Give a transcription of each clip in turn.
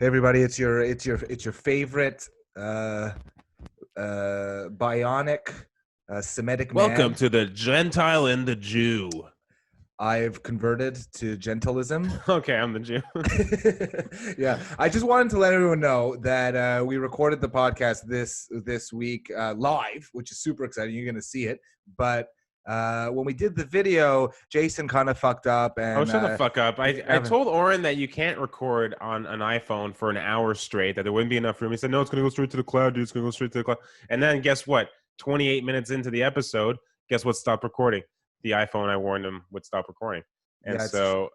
Hey everybody, it's your favorite bionic Semitic Welcome man. to the Gentile and the Jew. I've converted to gentilism. Okay, I'm the Jew. Yeah, I just wanted to let everyone know that we recorded the podcast this week live, which is super exciting. You're going to see it, but when we did the video, Jason kind of fucked up. And Shut the fuck up. I told Oren that you can't record on an iPhone for an hour straight, that there wouldn't be enough room. He said, no, it's going to go straight to the cloud, dude. It's going to go straight to the cloud. And then guess what? 28 minutes into the episode, guess what stopped recording? The iPhone I warned him would stop recording. And so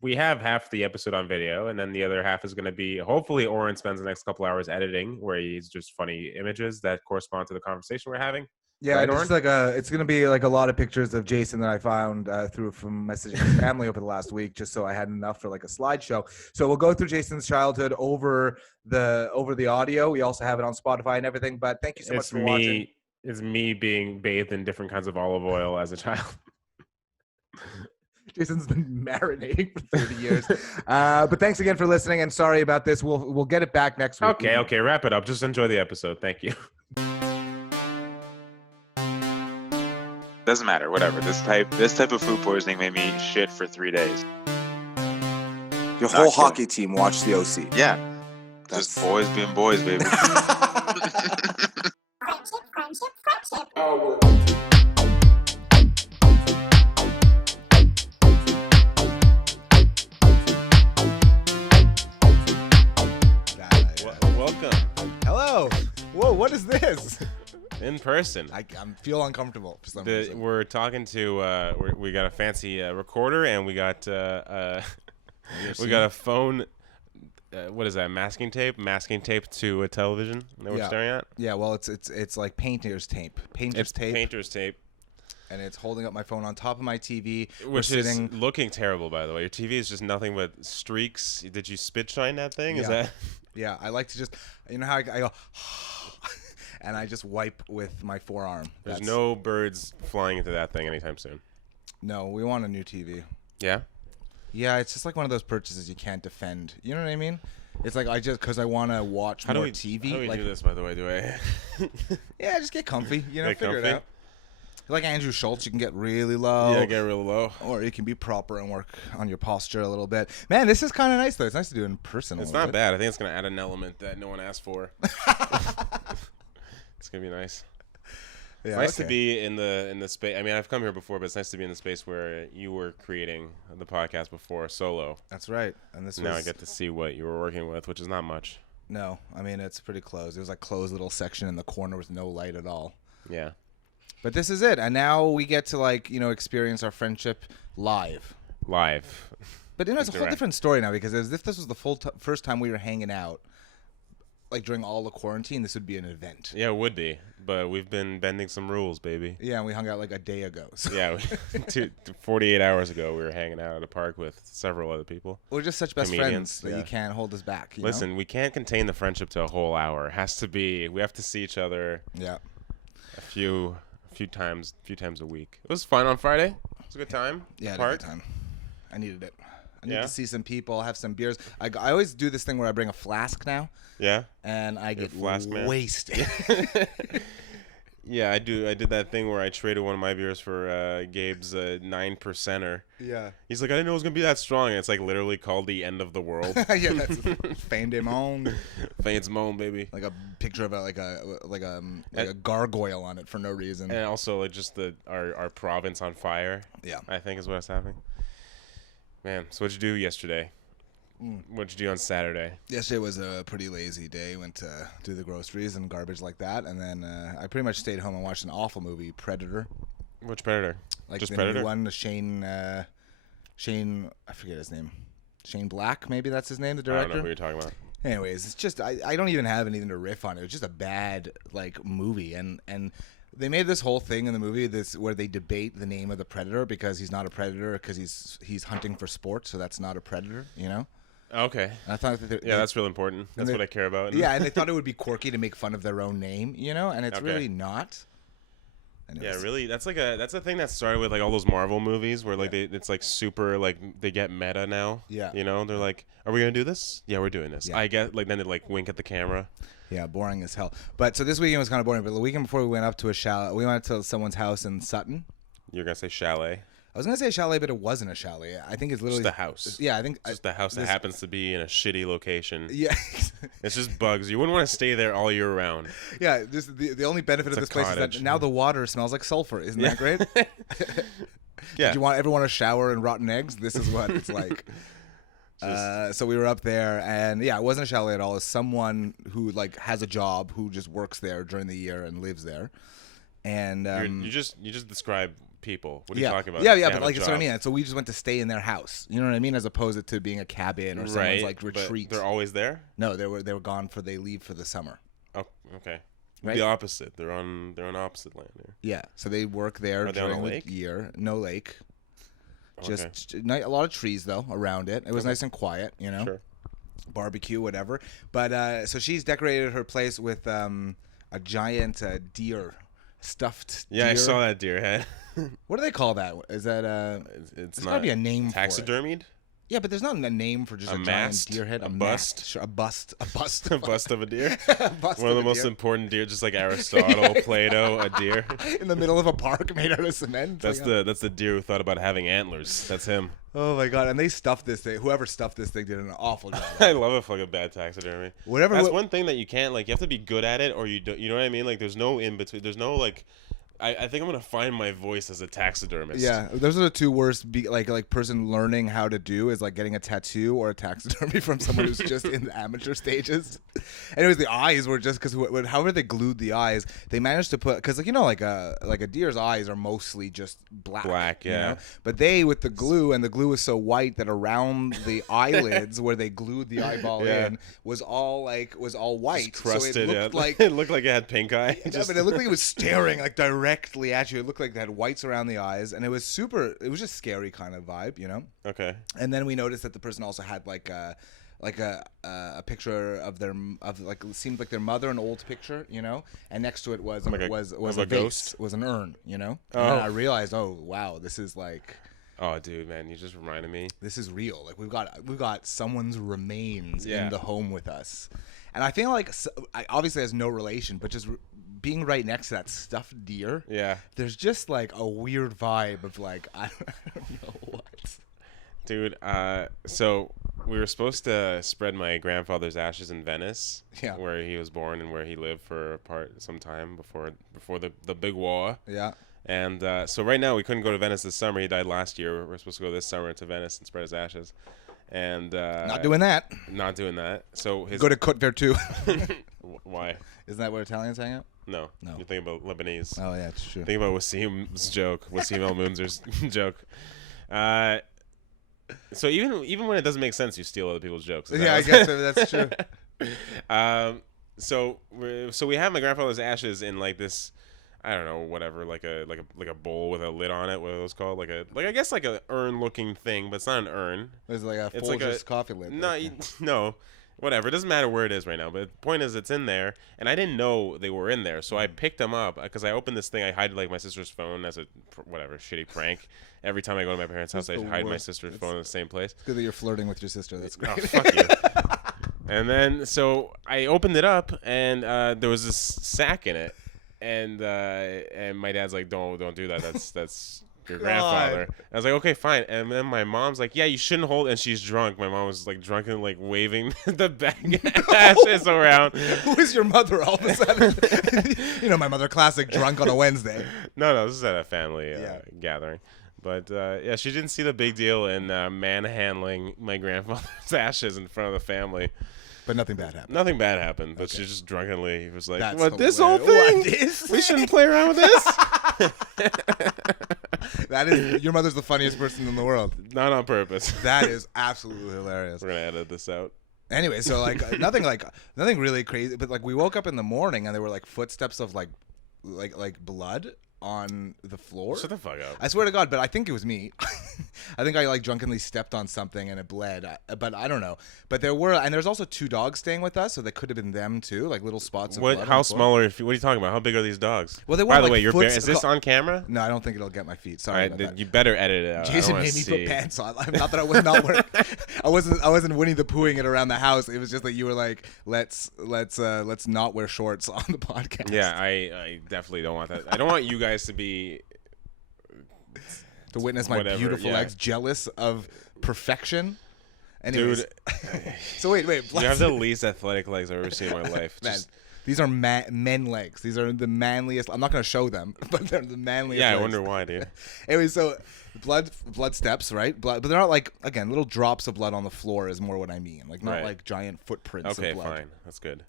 we have half the episode on video, and then the other half is going to be, hopefully Oren spends the next couple hours editing, where he's just funny images that correspond to the conversation we're having. Yeah, right, it's like it's gonna be like a lot of pictures of Jason that I found from messaging his family over the last week, just so I had enough for like a slideshow. So we'll go through Jason's childhood over the audio. We also have it on Spotify and everything. But thank you so much for watching. It's me being bathed in different kinds of olive oil as a child. Jason's been marinating for 30 years. But thanks again for listening, and sorry about this. We'll get it back next week. Okay, wrap it up. Just enjoy the episode. Thank you. Doesn't matter, whatever. This type of food poisoning made me shit for 3 days. Your whole hockey team watched the OC. Yeah. Just boys being boys, baby. Friendship. Welcome. Hello. Whoa, what is this? In person. I feel uncomfortable for some reason. We're talking to we got a fancy recorder, and we got a phone. What is that? Masking tape to a television that we're staring at. Yeah, well, it's like painter's tape. Painter's tape, and it's holding up my phone on top of my TV, which is looking terrible, by the way. Your TV is just nothing but streaks. Did you spit shine that thing? Yeah. Is that? Yeah, I like to just, you know how I go, and I just wipe with my forearm. There's no birds flying into that thing anytime soon. No, we want a new TV. Yeah? Yeah, it's just like one of those purchases you can't defend. You know what I mean? It's like because I want to watch more TV. How do we do this, by the way? Do I? Yeah, just get comfy. You know, figure comfy? it out. Like Andrew Schultz, you can get really low. Yeah, get real low. Or you can be proper and work on your posture a little bit. Man, this is kind of nice, though. It's nice to do it in person. It's not bad. I think it's going to add an element that no one asked for. It's going to be nice. Yeah, it's nice to be in the space. I mean, I've come here before, but it's nice to be in the space where you were creating the podcast before solo. That's right. And now I get to see what you were working with, which is not much. No, I mean, it's pretty close. It was like closed little section in the corner with no light at all. Yeah. But this is it, and now we get to experience our friendship live. But it's a whole different story now, because as if this was the first time we were hanging out, like during all the quarantine, this would be an event. Yeah, it would be. But we've been bending some rules, baby. Yeah, and we hung out like a day ago. So. Yeah, 48 hours ago, we were hanging out at a park with several other people. We're just such best friends that you can't hold us back. Listen, we can't contain the friendship to a whole hour. It has to be. We have to see each other. Yeah. A few times a week. It was fun on Friday. It was a good time. Yeah, a good time. I needed it. I need to see some people, have some beers. I always do this thing where I bring a flask now. Yeah. And I get wasted. Yeah, I do. I did that thing where I traded one of my beers for Gabe's 9%er. Yeah. He's like, I didn't know it was gonna be that strong. And it's like literally called the end of the world. Yeah, that's Fin de Monde. Fin de Monde, baby. Like a picture of a gargoyle on it for no reason. And also like just our province on fire. Yeah. I think is what's happening. Man, so what'd you do yesterday? What'd you do on Saturday? Yesterday was a pretty lazy day. Went to do the groceries and garbage like that, and then I pretty much stayed home and watched an awful movie, Predator. Which Predator? Like just the Predator? New one, the Shane, I forget his name. Shane Black, maybe that's his name, the director. I don't know who you're talking about. Anyways, it's just I don't even have anything to riff on. It was just a bad movie, and they made this whole thing in the movie where they debate the name of the predator, because he's not a predator because he's hunting for sport, so that's not a predator, you know. Okay. And I thought that's real important. That's what I care about. Yeah, and they thought it would be quirky to make fun of their own name, you know, and it's really not. Yeah, really. That's a thing that started with like all those Marvel movies where like it's like super like they get meta now. Yeah. You know, they're like, are we gonna do this? Yeah, we're doing this. Yeah. I get like then they like wink at the camera. Yeah, boring as hell. But so this weekend was kind of boring. But the weekend before we went up to we went to someone's house in Sutton. You're gonna say chalet. I was gonna say a chalet, but it wasn't a chalet. I think it's literally just a house. Yeah, I think just the house that happens to be in a shitty location. Yeah, it's just bugs. You wouldn't want to stay there all year round. Yeah, just the only benefit of this place is that now the water smells like sulfur. Isn't that great? Yeah. Did you want everyone to shower in rotten eggs? This is what it's like. So we were up there, and yeah, it wasn't a chalet at all. It's someone who like has a job who just works there during the year and lives there. And you just describe people. What are you talking about? Yeah, but like that's what I mean. So we just went to stay in their house. You know what I mean? As opposed to being a cabin or someone's like retreat. They're always there? No, they were gone they leave for the summer. Oh, okay. Right? The opposite. They're on opposite land here. Yeah, so they work there during the year. No lake. Just a lot of trees though around it. It was nice and quiet, you know. Sure. Barbecue, whatever. But so she's decorated her place with a giant deer. Stuffed deer. Yeah, I saw that deer head. What do they call that? Is that it's gotta be a name taxidermied? For it. Yeah, but there's not a name for just a giant deer head. A bust? Sure, a bust. A bust of a deer? Bust One of the most important deer, just like Aristotle, Plato, a deer. In the middle of a park made out of cement. That's the deer who thought about having antlers. That's him. Oh my god! And they stuffed this thing. Whoever stuffed this thing did an awful job. I love a fucking bad taxidermy. That's one thing that you can't like. You have to be good at it, or you don't. You know what I mean? Like, there's no in between. There's no like. I think I'm gonna find my voice as a taxidermist. Yeah, those are the two worst. Like person learning how to do is like getting a tattoo or a taxidermy from someone who's just in the amateur stages. Anyways, the eyes were just because however they glued the eyes, they managed to put because like a deer's eyes are mostly just black. Black, yeah. You know? But they with the glue and the glue was so white that around the eyelids where they glued the eyeball in was all white, just crusted. So it looked like it looked like it had pink eye. Yeah, but it looked like it was staring like directly at you. It looked like they had whites around the eyes, and it was just scary kind of vibe, you know. Okay. And then we noticed that the person also had like a picture of it seemed like their mother, an old picture, you know, and next to it was a ghost, was an urn, you know. Oh. And then I realized, oh wow, this is like. Oh, dude, man, you just reminded me. This is real. Like we've got someone's remains in the home with us, and I feel like obviously has no relation, but just being right next to that stuffed deer. Yeah. There's just like a weird vibe of like I don't know what. Dude, so we were supposed to spread my grandfather's ashes in Venice, where he was born and where he lived for some time before the big war. Yeah. And so right now we couldn't go to Venice this summer. He died last year. We're supposed to go this summer to Venice and spread his ashes. And not doing that. Not doing that. So go to Côte Vertu. Why? Isn't that where Italians hang out? No. You're thinking about Lebanese. Oh yeah, it's true. Think about Wasim's joke. Wasim El Munzer's joke. So even when it doesn't make sense, you steal other people's jokes. Yeah, I guess that's true. So we have my grandfather's ashes in like this, I don't know, whatever, like a bowl with a lid on it. What are those called? I guess like a urn looking thing, but it's not an urn. It's like a Folgers coffee lid. No. Whatever, it doesn't matter where it is right now, but the point is it's in there, and I didn't know they were in there, so I picked them up, because I opened this thing. I hide like my sister's phone as a shitty prank. Every time I go to my parents' house, I hide my sister's phone in the same place. It's good that you're flirting with your sister. That's great. Oh, fuck you. And then, so I opened it up, and there was this sack in it, and my dad's like, don't do that, that's your grandfather. I was like, okay, fine. And then my mom's like, yeah, you shouldn't hold. And she's drunk. My mom was like drunk and like waving the bag ashes around. Who is your mother all of a sudden? You know, my mother, classic drunk on a Wednesday. No, this is at a family gathering. But yeah, she didn't see the big deal in manhandling my grandfather's ashes in front of the family. But nothing bad happened. Nothing bad happened. But she just drunkenly was like, That's "What, this whole thing? We shouldn't play around with this." That is, your mother's the funniest person in the world. Not on purpose. That is absolutely hilarious. We're gonna edit this out. Anyway, so like nothing really crazy, but like we woke up in the morning and there were like footsteps of like blood on the floor. Shut the fuck up. I swear to God, but I think it was me. I think I like drunkenly stepped on something and it bled, but I don't know. But there's also 2 dogs staying with us, so that could have been them too, like little spots of blood. How small are? What are you talking about? How big are these dogs? Well, they were By the like way, is this on camera? No, I don't think it'll get my feet. Sorry. All right, you better edit it out. Jason made me put pants on. Not that I was not wearing. I wasn't Winnie the Poohing it around the house. It was just that you were like, let's not wear shorts on the podcast. Yeah, I definitely don't want that. I don't want you guys to be to witness my beautiful ex jealous of perfection. Anyways. Dude. So wait. You have the least athletic legs I've ever seen in my life. Man, these are men legs. These are the manliest. I'm not going to show them, but they're the manliest. Yeah, legs. I wonder why, dude. Anyway, so blood steps, right? Blood, but they're not like, again, little drops of blood on the floor is more what I mean. Like not like giant footprints of blood. Okay, fine. That's good.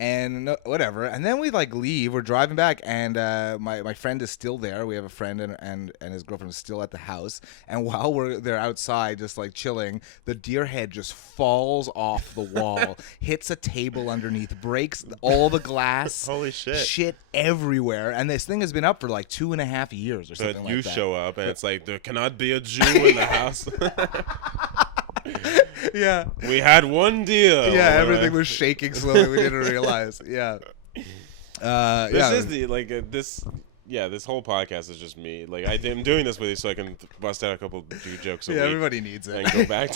And whatever, and then we like leave. We're driving back, and my friend is still there. We have a friend and his girlfriend is still at the house. And while they're outside, just like chilling, the deer head just falls off the wall, hits a table underneath, breaks all the glass. Holy shit! Shit everywhere. And this thing has been up for like 2.5 years or something like that. You show up, and it's like there cannot be a Jew in the house. Yeah. We had one deal. Yeah, everything was shaking slowly. We didn't realize. Yeah. This whole podcast is just me. Like I'm doing this with you so I can bust out a couple Jew jokes a week. Everybody needs it. And go back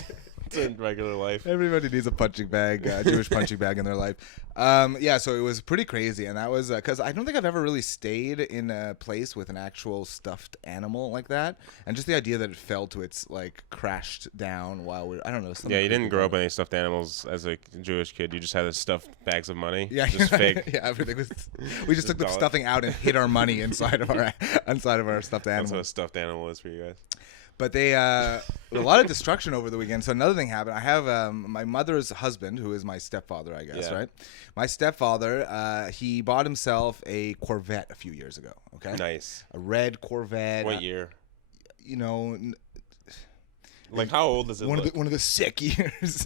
to regular life. Everybody needs a punching bag, Jewish punching bag in their life. So it was pretty crazy, and that was because I don't think I've ever really stayed in a place with an actual stuffed animal like that, and just the idea that it fell to its like crashed down while I don't know. Yeah, you didn't grow up with any stuffed animals as a Jewish kid. You just had stuffed bags of money. Yeah, just fake. Yeah, everything was. We just took the stuffing out and hid our money inside of our stuffed animal. That's what a stuffed animal is for you guys. But they a lot of destruction over the weekend. So another thing happened. I have my mother's husband, who is my stepfather, I guess, right? My stepfather, he bought himself a Corvette a few years ago. Okay, nice. A red Corvette. What year? You know. Like how old is it? One of the sick years.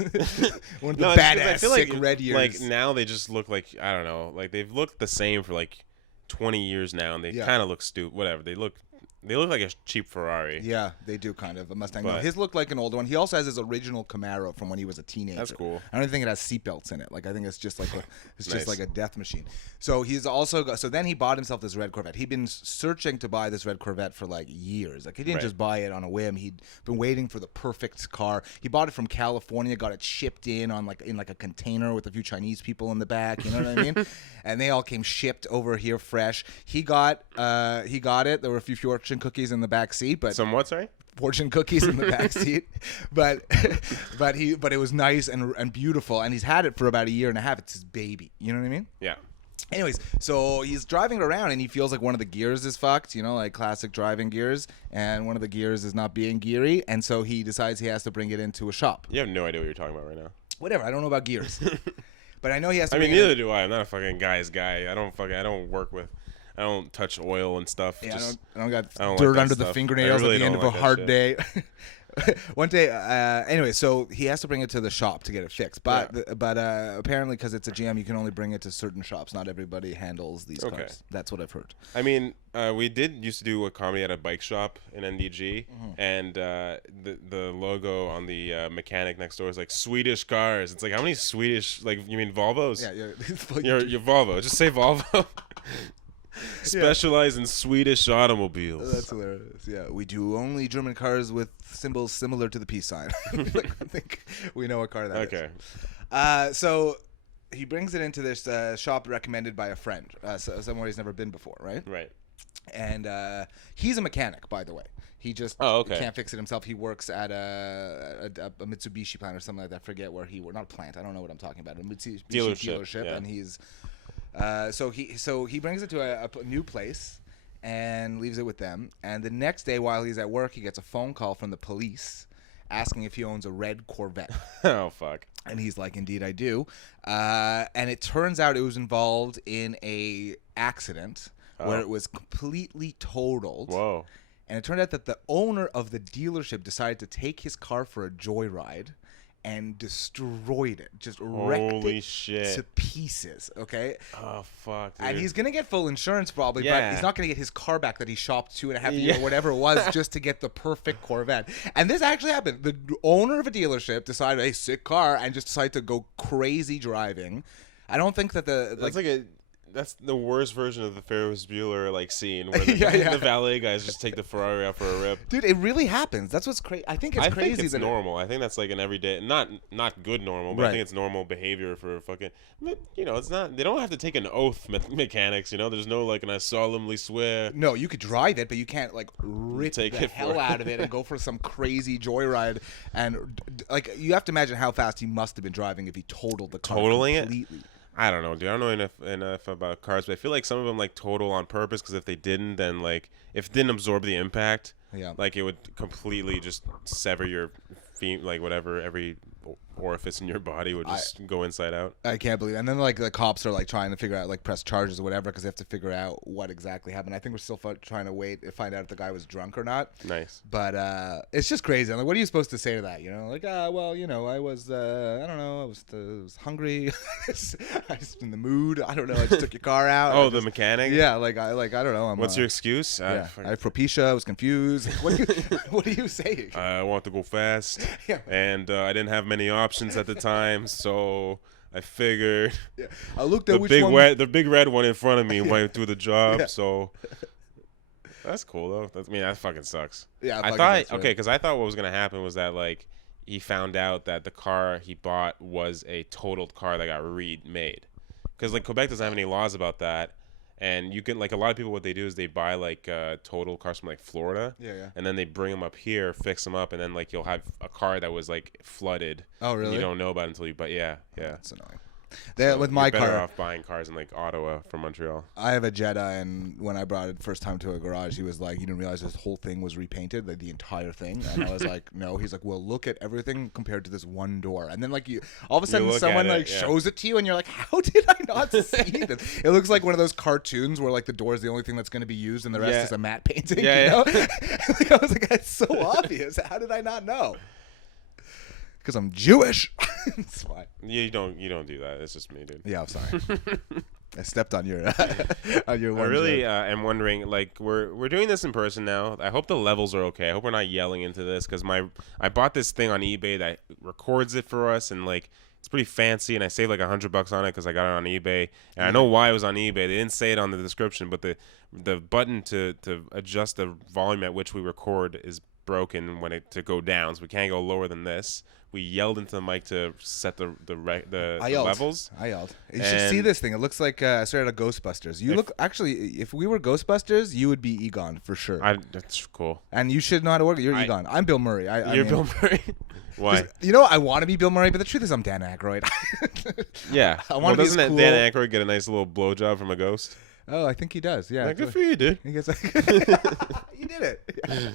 One of the badass sick red years. Like now they just look like I don't know. Like they've looked the same for like 20 years now, and they kind of look stupid. Whatever. They look like a cheap Ferrari. Yeah, they do kind of. A Mustang. No, his looked like an older one. He also has his original Camaro from when he was a teenager. That's cool. I don't think it has seatbelts in it. Like I think it's just like just like a death machine. So he's also so then he bought himself this red Corvette. He'd been searching to buy this red Corvette for like years. Like he didn't just buy it on a whim. He'd been waiting for the perfect car. He bought it from California, got it shipped in a container with a few Chinese people in the back. You know what I mean? And they all came shipped over here fresh. He got it. There were a few fortune cookies in the back seat, but some what? Sorry. Fortune cookies in the back seat, but it was nice and beautiful, and he's had it for about a year and a half. It's his baby. You know what I mean? Yeah. Anyways, so he's driving it around and he feels like one of the gears is fucked, you know, like classic driving gears, and one of the gears is not being geary, and so he decides he has to bring it into a shop. You have no idea what you're talking about right now. Whatever, I don't know about gears. But I know he has to neither do I. I'm not a fucking guy's guy. I don't touch oil and stuff. Yeah, I don't got dirt under the fingernails at the end of a hard day. One day, anyway, so he has to bring it to the shop to get it fixed. But apparently, because it's a GM, you can only bring it to certain shops. Not everybody handles these cars. That's what I've heard. I mean, we used to do a comedy at a bike shop in NDG, and the logo on the mechanic next door is like Swedish cars. It's like, how many Swedish? Like, you mean Volvos? Yeah. Your Volvo. Just say Volvo. Specialize in Swedish automobiles. That's hilarious. Yeah, we do only German cars with symbols similar to the peace sign. I think we know what car that is. Okay. So he brings it into this shop recommended by a friend, somewhere he's never been before, right? Right. And he's a mechanic, by the way. He just can't fix it himself. He works at a Mitsubishi plant or something like that. I forget where he works. Not a plant. I don't know what I'm talking about. A Mitsubishi dealership, yeah. And he's so he brings it to a new place and leaves it with them. And the next day, while he's at work, he gets a phone call from the police asking if he owns a red Corvette. Oh, fuck. And he's like, indeed, I do. And it turns out it was involved in a accident where it was completely totaled. Whoa. And it turned out that the owner of the dealership decided to take his car for a joyride and destroyed it. Just wrecked Holy it shit. to pieces. Okay. Oh fuck. Dude. And he's gonna get full insurance probably, but he's not gonna get his car back that he shopped 2.5 years or whatever it was just to get the perfect Corvette. And this actually happened. The owner of a dealership decided, hey, sick car, and just decided to go crazy driving. I don't think that that's the worst version of the Ferris Bueller scene where the valet guys just take the Ferrari out for a rip. Dude, it really happens. That's what's crazy. I think it's crazy. I think it's normal. I think that's like an everyday, not good normal, but I think it's normal behavior for fucking. It's not. They don't have to take an oath, mechanics. There's no and I solemnly swear. No, you could drive it, but you can't rip the hell out of it and go for some crazy joyride. And you have to imagine how fast he must have been driving if he totaled the car completely. I don't know, dude. I don't know enough about cars, but I feel like some of them total on purpose because if they didn't, then if it didn't absorb the impact, it would completely just sever your feet, whatever, every orifice in your body would just go inside out. I can't believe it. And then the cops are trying to figure out press charges or whatever because they have to figure out what exactly happened. I think we're still trying to find out if the guy was drunk or not. Nice. But it's just crazy. I'm what are you supposed to say to that? I was I don't know, I was hungry. I was in the mood. I don't know. I just took your car out. Oh, the mechanic? Yeah, I don't know. What's your excuse? I have propecia. I was confused. What are you saying? I want to go fast, and I didn't have many options at the time, so I figured I looked at the big red one in front of me went through the job. So that's cool though. That fucking sucks. Yeah, I thought because I thought what was gonna happen was that he found out that the car he bought was a totaled car that got remade, because Quebec doesn't have any laws about that. And you can a lot of people, what they do is they buy total cars from Florida, and then they bring them up here, fix them up, and then you'll have a car that was flooded. Oh, really? And you don't know about it until That's annoying. With my car, better off buying cars in Ottawa from Montreal. I have a Jetta, and when I brought it first time to a garage, he was like, "You didn't realize this whole thing was repainted, the entire thing?" And I was like, "No." He's like, "Well, look at everything compared to this one door." And then all of a sudden someone shows it to you, and you're like, "How did I not see this?" It looks like one of those cartoons where the door is the only thing that's going to be used, and the rest is a matte painting. I was like, "That's so obvious. How did I not know?" Because I'm Jewish. That's why. You don't do that. It's just me, dude. Yeah, I'm sorry. I stepped on your I really am wondering, we're doing this in person now. I hope the levels are okay. I hope we're not yelling into this, because I bought this thing on eBay that records it for us, and it's pretty fancy, and I saved $100 on it because I got it on eBay, and I know why it was on eBay. They didn't say it on the description, but the button to adjust the volume at which we record is broken to go down, so we can't go lower than this. We yelled into the mic to set the levels. I yelled. You should see this thing. It looks like straight out of Ghostbusters. If we were Ghostbusters, you would be Egon for sure. That's cool. And you should know how to work it. You're Egon. I'm Bill Murray. You're Bill Murray? Why? I want to be Bill Murray, but the truth is I'm Dan Aykroyd. Yeah. Doesn't cool. Dan Aykroyd get a nice little blowjob from a ghost? Oh, I think he does. Yeah. Good for you, dude. He gets you did it. Yeah.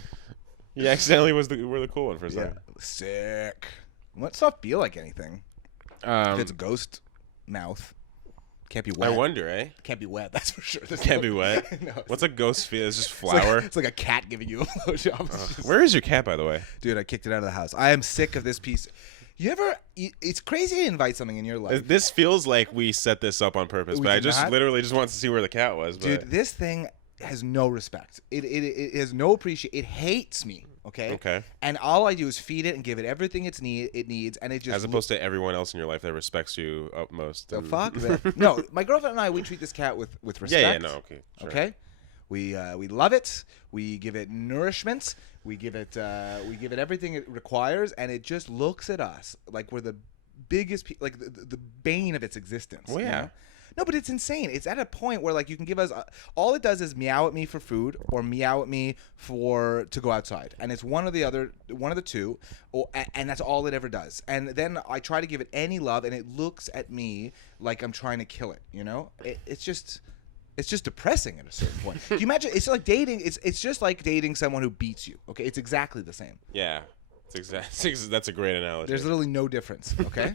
You accidentally were the cool one for a second. Sick. What's not feel like anything? If it's ghost mouth, can't be wet. I wonder, eh? Can't be wet. That's for sure. Can't be wet. No, what's a ghost feel? It's just flour. It's like a cat giving you a blowjob. Where is your cat, by the way? Dude, I kicked it out of the house. I am sick of this piece. It's crazy to invite something in your life. This feels like we set this up on purpose, but I just literally just wanted to see where the cat was. Dude, this thing has no respect. It has no appreciation. It hates me. Okay. And all I do is feed it and give it everything it needs, and it just. As opposed to everyone else in your life that respects you utmost. The fuck that. No, my girlfriend and I, we treat this cat with respect. Yeah. No. Okay. Sure. Okay. We love it. We give it nourishment. We give it everything it requires, and it just looks at us like we're the biggest, the bane of its existence. Well, yeah. No, but it's insane. It's at a point where you can give us all it does is meow at me for food or meow at me to go outside, and it's one of the two, and that's all it ever does. And then I try to give it any love, and it looks at me like I'm trying to kill it. It's just depressing at a certain point. Do you imagine? It's like dating. It's just like dating someone who beats you. Okay, it's exactly the same. Yeah, that's a great analogy. There's literally no difference. Okay.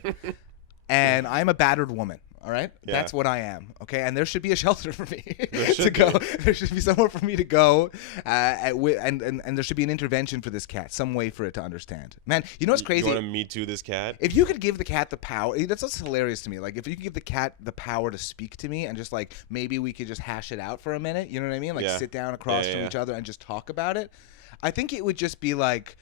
And I'm a battered woman, All right, Yeah. that's what I am. Okay, and there should be a shelter for me to should go. be. There should be somewhere for me to go, and there should be an intervention for this cat, some way for it to understand. Man, you know what's crazy? You want to Me Too this cat? If you could give the cat the power, that's what's hilarious to me. Like, if you could give the cat the power to speak to me and just, like, maybe we could just hash it out for a minute, you know what I mean? Like, Yeah. sit down across from each other and just talk about it. I think it would just be like,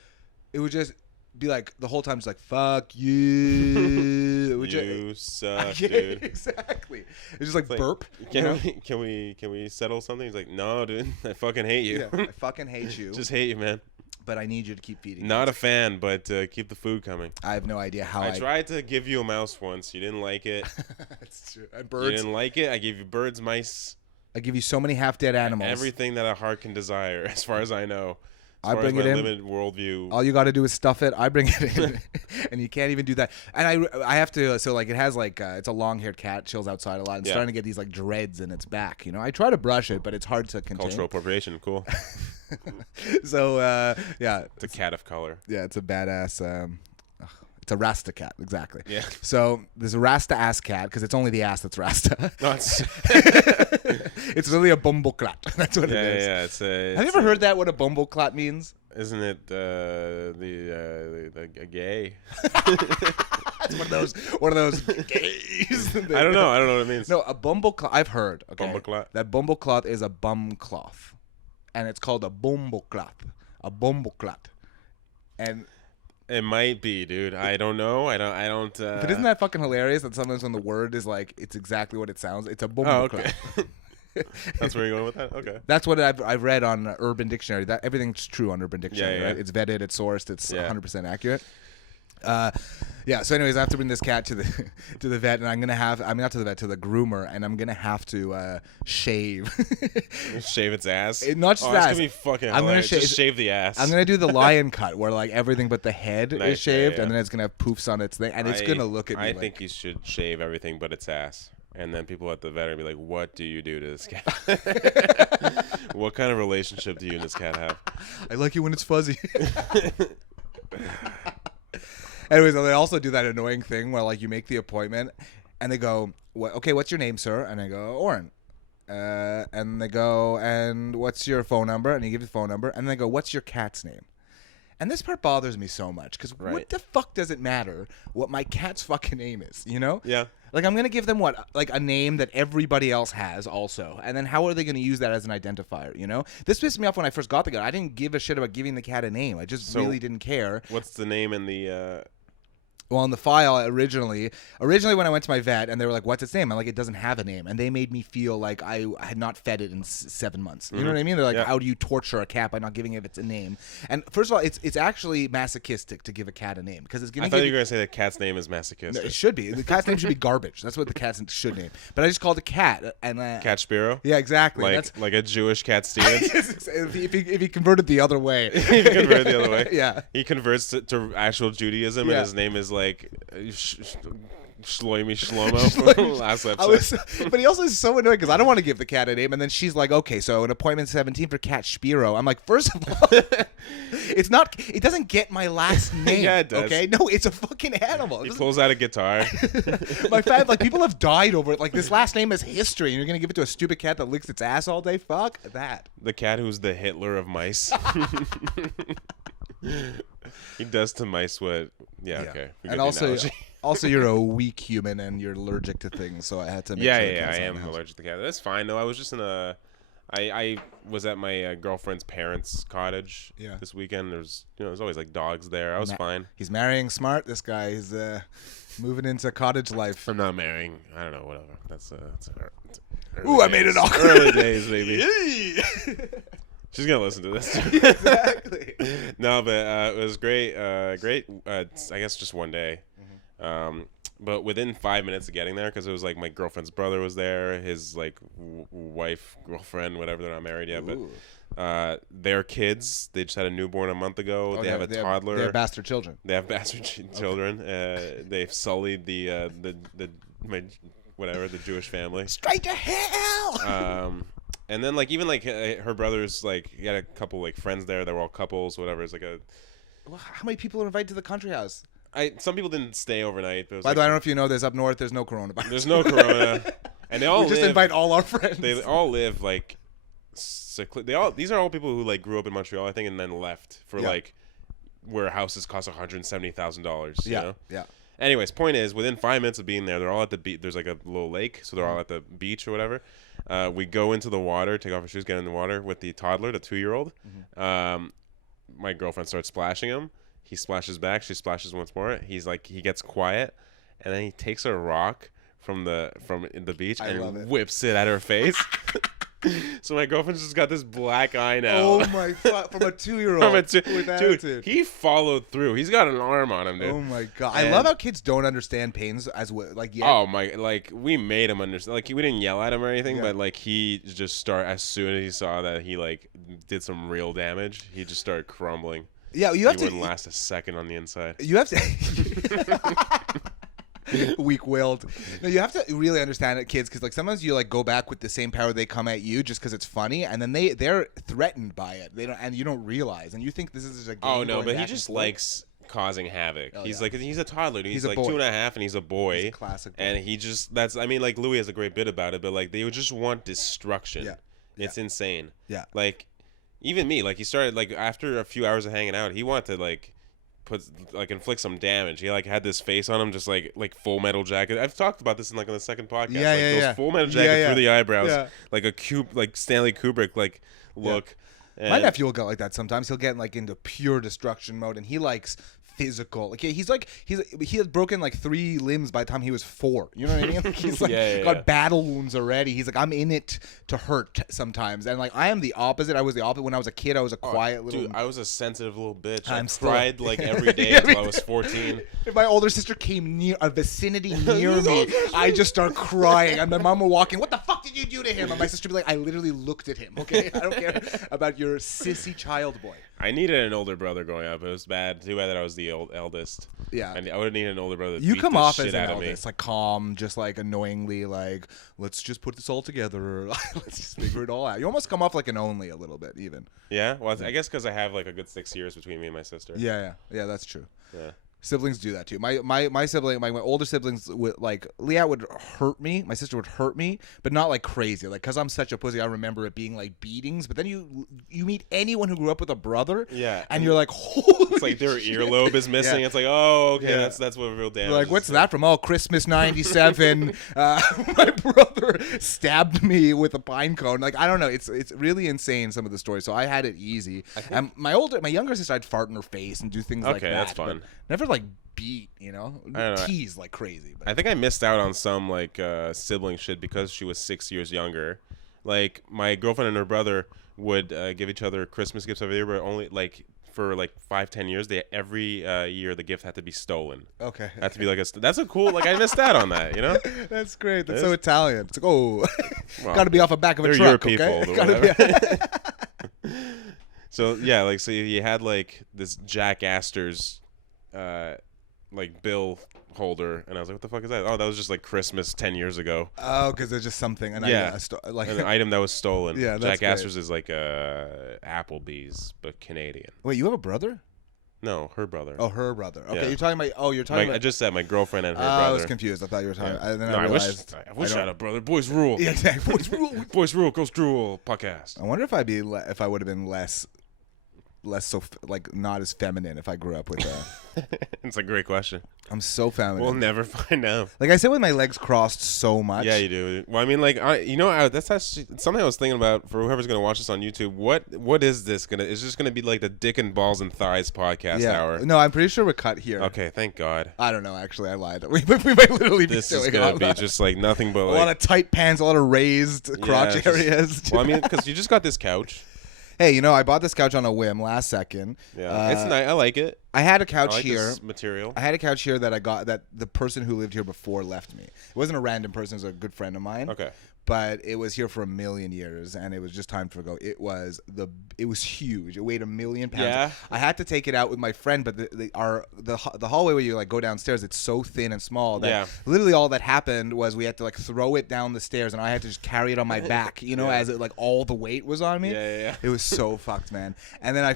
the whole time, just like, fuck you. It would You suck, yeah, dude. exactly. It's just like, Like, burp. you know? Can we settle something? He's like, no, dude, I fucking hate you. Yeah, I fucking hate you. Just hate you, man. But I need you to keep feeding. Not me. a fan, but keep the food coming. I have no idea how I tried to give you a mouse once. You didn't like it. That's true. And You birds. didn't like it. I gave you birds, mice, I give you so many half-dead animals. everything that a heart can desire, as far as I know. As I far bring as it my in. limited worldview. All you got to do is stuff it. I bring it in, and you can't even do that. And I have to. So like it has like it's a long-haired cat, chills outside a lot, and Yeah. starting to get these like dreads in its back. You know, I try to brush it, but it's hard to contain. Cultural appropriation, cool. So yeah, It's a cat of color. yeah, it's a badass. It's a Rasta cat, exactly. Yeah. So there's a Rasta ass cat because it's only the ass that's Rasta. No, it's, It's really a bumbleclat. That's what yeah, it is. yeah. It's a. Have you ever heard that? What a bumbleclat means? Isn't it a gay? It's one of those gays. I don't know. I don't know what it means. No, a bumblecloth. I've heard. Okay, Bumblecloth? That bumblecloth is a bum cloth, and it's called a bumblecloth. A bumblecloth. And It might be, dude. I don't know. I don't. but isn't that fucking hilarious that sometimes when the word is like it's exactly what it sounds? It's a Oh, bumblecloth. okay. That's where you're going with that. Okay. That's what I've read on Urban Dictionary. That everything's true on Urban Dictionary, Yeah, yeah. right? It's vetted, it's sourced, it's Yeah. 100% accurate. Yeah. So, anyways, I have to bring this cat to the vet, and I'm not to the vet, to the groomer, and I'm gonna have to shave. Shave its ass. Not just oh, that's ass. gonna be fucking. I'm gonna hilarious. shave- Just shave the ass. I'm gonna do the lion cut, where like everything but the head Nice, is shaved, yeah. and then it's gonna have poofs on its thing, and it's gonna look at me. I like, think you should shave everything but its ass, and then people at the vet are gonna be like, "What do you do to this cat? What kind of relationship do you and this cat have?" I like it when it's fuzzy. Anyways, they also do that annoying thing where like you make the appointment and they go, okay, what's your name, sir? And I go, Oren. And they go, and what's your phone number? And you give the phone number. And they go, what's your cat's name? And this part bothers me so much because what Right. the fuck does it matter what my cat's fucking name is, you know? Yeah. Like, I'm going to give them like a name that everybody else has also. And then how are they going to use that as an identifier, you know? This pissed me off when I first got the cat. I didn't give a shit about giving the cat a name. I just really didn't care. What's the name in the? Well, in the file originally when I went to my vet and they were like, what's its name? I'm like, it doesn't have a name. And they made me feel like I had not fed it in 7 months. You know what I mean? They're like, Yeah. how do you torture a cat by not giving it its a name? And first of all, it's actually masochistic to give a cat a name because it's going I to thought give you were gonna say the cat's name is masochistic. No, it should be. The cat's name should be garbage. That's what the cat's should name. But I just called it cat. And Cat Spiro. yeah, exactly. Like a Jewish Cat Stevens. if he converted the other way. He converted the other way. Yeah. He converts to actual Judaism, Yeah. and his name is like Shlomi Shlomo from last episode. But he also is so annoying because I don't want to give the cat a name, and then she's like, "Okay, so an appointment 17 for Cat Spiro." I'm like, first of all, it's not. It doesn't get my last name. Yeah, it does. Okay, no, it's a fucking animal. He pulls out a guitar. My like people have died over it. Like this last name is history, and you're gonna give it to a stupid cat that licks its ass all day. Fuck that. The cat who's the Hitler of mice. He does to mice what? Yeah, okay. We And get the analogy. also, you're a weak human and you're allergic to things, so I had to. Make Yeah, sure the yeah, cat's I not in am the house. allergic to cat. That's fine though. I was just in a. I was at my girlfriend's parents' cottage this weekend. There's always like dogs there. I was fine. He's marrying smart. This guy is moving into cottage life. I'm not marrying. I don't know. Whatever. That's Ooh, I made it awkward. Early days, baby. She's gonna listen to this. Exactly. No, but it was great. Great. I guess just one day. But within 5 minutes of getting there, because it was like my girlfriend's brother was there, his like wife, girlfriend, whatever. They're not married yet, but their kids. They just had a newborn a month ago. Oh, they have a toddler. They're bastard children. They have bastard children. They've sullied the Jewish family. Straight to hell. And then like even like her brother's like he had a couple like friends there. They were all couples, whatever. It's like a How many people are invited to the country house? Some people didn't stay overnight. But it was By the way, I don't know if you know this. Up north, there's no coronavirus. there's no corona, and they all we just invite all our friends. They all live like. These are all people who like grew up in Montreal, I think, and then left for like where houses cost $170,000. Yeah, yeah. Anyways, point is, within 5 minutes of being there, they're all at the beach. There's like a little lake, so they're all at the beach or whatever. We go into the water, take off our shoes, get in the water with the toddler, the 2-year-old. My girlfriend starts splashing him. He splashes back. She splashes once more. He gets quiet, and then he takes a rock from the beach and whips it at her face. So my girlfriend's just got this black eye now. Oh my god! From a 2-year-old. Dude, he followed through. He's got an arm on him, dude. Oh my god! I love how kids don't understand pains as well. Like Oh my! Like we made him understand. Like we didn't yell at him or anything, but like he just as soon as he saw that he like did some real damage, he just started crumbling. Yeah, you have to. He wouldn't last a second on the inside. You have to. Weak-willed. No, you have to really understand it, kids, because like sometimes you like go back with the same power, they come at you just because it's funny, and then they're threatened by it. They don't, and you don't realize, and you think this is a game. Oh no, but he just likes causing havoc. He's a toddler. He's like 2.5, and he's a boy. He's a classic boy. And he just I mean, like Louis has a great bit about it, but like they would just want destruction. Yeah. It's insane. Yeah. Like even me, like he started like after a few hours of hanging out, he wanted to like inflict some damage. He like had this face on him, just like Full Metal Jacket. I've talked about this in on the second podcast. Those Full Metal Jacket through the eyebrows, like a like Stanley Kubrick look. Yeah. My nephew will go like that sometimes. He'll get like into pure destruction mode, and he likes physical. Like he had broken like 3 limbs by the time he was 4. You know what I mean? Like, he's like got battle wounds already. He's like, I'm in it to hurt sometimes. And like I am the opposite. I was the opposite when I was a kid. I was a quiet little. Dude, I was a sensitive little bitch. I still cried like every day until I was 14. If my older sister came near a vicinity near me, I just start crying. And my mom would walk in. What the fuck did you do to him? And my sister would be like, I literally looked at him. Okay, I don't care about your sissy child boy. I needed an older brother growing up. It was bad. Too bad that I was the eldest. Yeah. I would have needed an older brother. You come off as an eldest, like calm, just like annoyingly, like let's just put this all together. Let's just figure it all out. You almost come off like an only a little bit, even. Yeah. Well, I guess because I have like a good 6 years between me and my sister. Yeah. That's true. Yeah. Siblings do that too. My sibling, my older siblings would like Leah would hurt me. My sister would hurt me, but not like crazy. Like, cause I'm such a pussy, I remember it being like beatings. But then you meet anyone who grew up with a brother, and you're like, holy it's like their earlobe is missing. It's like, oh, okay, that's what real damage. You're like, what's that from? Oh, Christmas '97. My brother stabbed me with a pine cone. Like, I don't know. It's really insane, some of the stories. So I had it easy. And my younger sister, I'd fart in her face and do things like that. Okay, that's fun. Never like beat, tease like crazy. But. I think I missed out on some like sibling shit because she was 6 years younger. Like my girlfriend and her brother would give each other Christmas gifts every year, but only like for like 5-10 years. Every year the gift had to be stolen. Okay, had to be like that's a cool. Like I missed out on that. That's great. That's so Italian. It's like well, got to be off the back of a truck. Your people, okay. So yeah, like so you had like this Jack Astor's. Like bill holder, and I was like, what the fuck is that? Oh, that was just like Christmas 10 years ago. Oh, because it's just something, an item that was stolen. Yeah, Jack Astor's is like Applebee's but Canadian. Wait, you have a brother? No, her brother. Oh, her brother. Okay, yeah. You're talking about. I just said my girlfriend and her brother. I was confused. I thought you were talking. Yeah. Then I realized. I wish I had a brother. Boys rule. Yeah, exactly. Boys rule. Boys rule. Goes drool podcast. I wonder if if I would have been less so like not as feminine if I grew up with It's a great question. I'm so feminine. We'll never find out. Like I sit with my legs crossed so much. Yeah, you do. Well, I mean, like that's something I was thinking about for whoever's gonna watch this on YouTube. What is this gonna? It's just gonna be like the Dick and Balls and Thighs podcast hour. No, I'm pretty sure we're cut here. Okay, thank God. I don't know. Actually, I lied. We might literally be this is gonna be just like nothing but a lot of tight pants, a lot of raised crotch areas. Well, I mean, because you just got this couch. Hey, I bought this couch on a whim last second. Yeah, it's nice. I like it. I had a couch here. This material. I had a couch here that I got that the person who lived here before left me. It wasn't a random person. It was a good friend of mine. Okay. But it was here for 1,000,000 years, and it was just time to go. It was huge. It weighed 1,000,000 pounds. Yeah. I had to take it out with my friend, but the hallway where you like go downstairs, it's so thin and small that literally all that happened was we had to like throw it down the stairs, and I had to just carry it on my back, as it like all the weight was on me. Yeah. It was so fucked, man. And then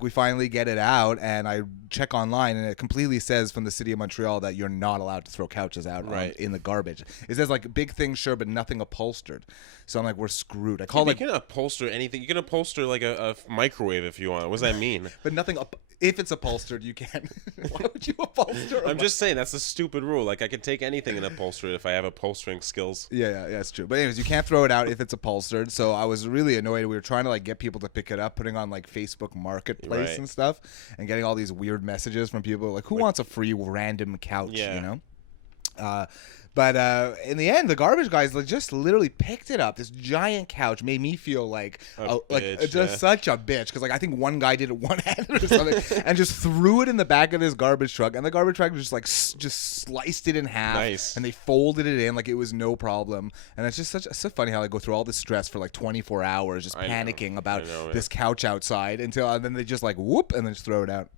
we finally get it out, and I I check online, and it completely says from the city of Montreal that you're not allowed to throw couches out in the garbage. It says like big things, sure, but nothing upholstered. So I'm like, we're screwed. I call You can upholster anything. You can upholster like a microwave if you want. What does that mean? but nothing if it's upholstered, you can. Why would you upholster? I'm just saying that's a stupid rule. Like I can take anything and upholster it if I have upholstering skills. Yeah, it's true. But anyways, you can't throw it out if it's upholstered. So I was really annoyed. We were trying to like get people to pick it up, putting on like Facebook Marketplace and stuff, and getting all these weird messages from people like, who wants a free random couch? You know. But in the end, the garbage guys just literally picked it up. This giant couch made me feel like such a bitch, because like I think one guy did it one-handed or something and just threw it in the back of this garbage truck, and the garbage truck just like just sliced it in half, and they folded it in like it was no problem. And it's just so funny how I go through all this stress for like 24 hours just panicking about this couch outside until then they just like whoop and then just throw it out.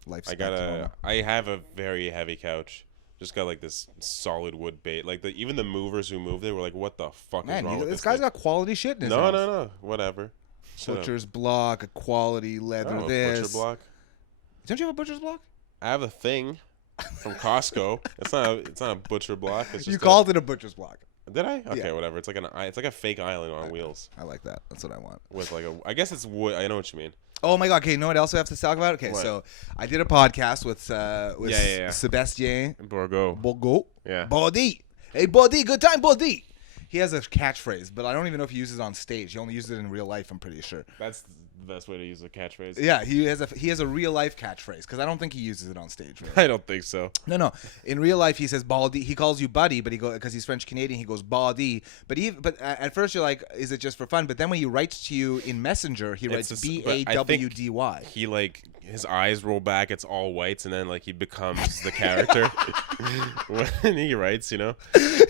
I have a very heavy couch. Just got like this solid wood bait. Like even the movers who moved, they were like, "What the fuck is wrong with this guy's thing?" got quality shit in his house. No, whatever. Butcher's block, a quality leather. Butcher block. Don't you have a butcher's block? I have a thing from Costco. It's not a butcher block. It's just you called it a butcher's block. Did I? Okay, whatever. It's like a fake island on wheels. I like that. That's what I want. With like I guess it's wood. I know what you mean. Oh my god! Okay, you know what else we have to talk about? Okay, so I did a podcast with Sebastien Bourgault. Yeah. Body. Hey, Body. Good time, Body. He has a catchphrase, but I don't even know if he uses it on stage. He only uses it in real life, I'm pretty sure. That's the best way to use a catchphrase. Yeah, he has a real life catchphrase, because I don't think he uses it on stage. Really. I don't think so. No. In real life, he says baldy. He calls you buddy, but because he's French Canadian, he goes baldy. But at first you're like, is it just for fun? But then when he writes to you in Messenger, he writes BAWDY. He like his eyes roll back. It's all whites, and then like he becomes the character when he writes. You know.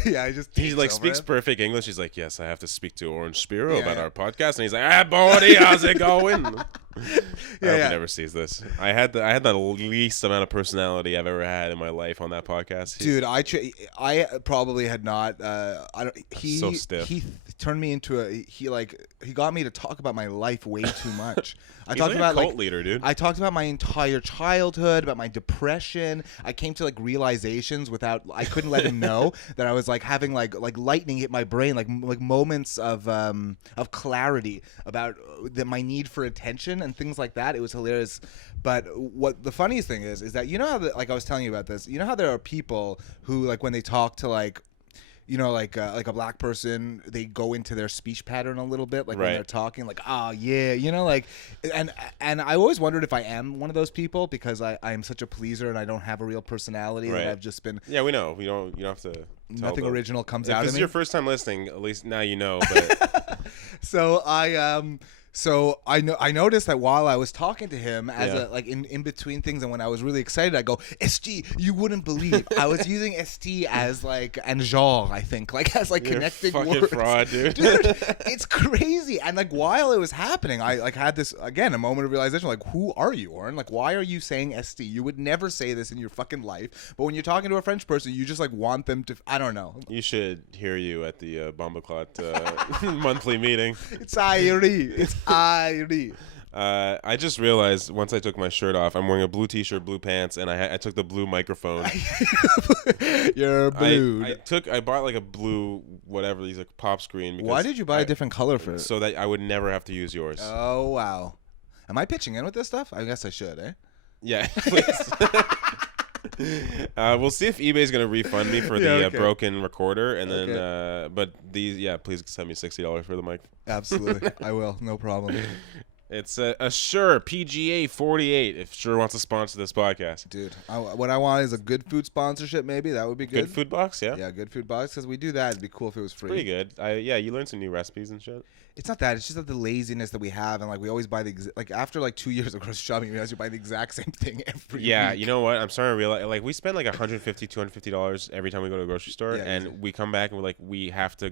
Yeah, he like speaks perfect English. He's like, yes, I have to speak to Oren Spiro about our podcast, and he's like, buddy, how's it going? I hope he never sees this. I had the least amount of personality I've ever had in my life on that podcast. Dude, I probably had not. He so stiff. He turned me into he got me to talk about my life way too much. He's talked about a cult leader, dude. I talked about my entire childhood, about my depression. I came to like realizations without. I couldn't let him know that I was like having like lightning hit my brain, like moments of clarity about my need for attention and things like that. It was hilarious. But what the funniest thing is that you know how like I was telling you about this. You know how there are people who like when they talk to like. You know, like a black person, they go into their speech pattern a little bit, like when they're talking, like, oh yeah, you know, like, and I always wondered if I am one of those people, because I am such a pleaser and I don't have a real personality that I've just been. Yeah, we know. You don't have to. Nothing original comes out of me. If it's your first time listening, at least now you know. But So I noticed that while I was talking to him as like in between things, and when I was really excited, I go, ST, you wouldn't believe. I was using ST as like and genre, I think, like as like connecting fucking words. Fraud, dude. Dude, it's crazy. And like while it was happening, I like had this again a moment of realization, like, who are you, Oren? Like, why are you saying ST? You would never say this in your fucking life. But when you're talking to a French person, you just like want them to. I don't know. You should hear you at the Bombaclot monthly meeting. It's Irie. It's Irie. I just realized once I took my shirt off, I'm wearing a blue t-shirt, blue pants, and I took the blue microphone. You're blue. I bought like a blue whatever, these like pop screen. Why did you buy a different color for it? So that I would never have to use yours. Oh wow. Am I pitching in with this stuff? I guess I should, eh? Yeah, please. We'll see if eBay's gonna refund me for the broken recorder, and then but please send me $60 for the mic. Absolutely, I will, no problem. It's a Shure PGA 48 if Shure wants to sponsor this podcast. Dude, what I want is a good food sponsorship, maybe. That would be good. Good food box, yeah? Yeah, good food box, because we do that. It'd be cool if it was free. Pretty good. You learned some new recipes and shit. It's not that. It's just that the laziness that we have, and like we always buy after like 2 years of grocery shopping, you realize you buy the exact same thing every week. You know what? I'm starting to realize, like, we spend like $150, $250 every time we go to a grocery store, and we come back and we're like, we have to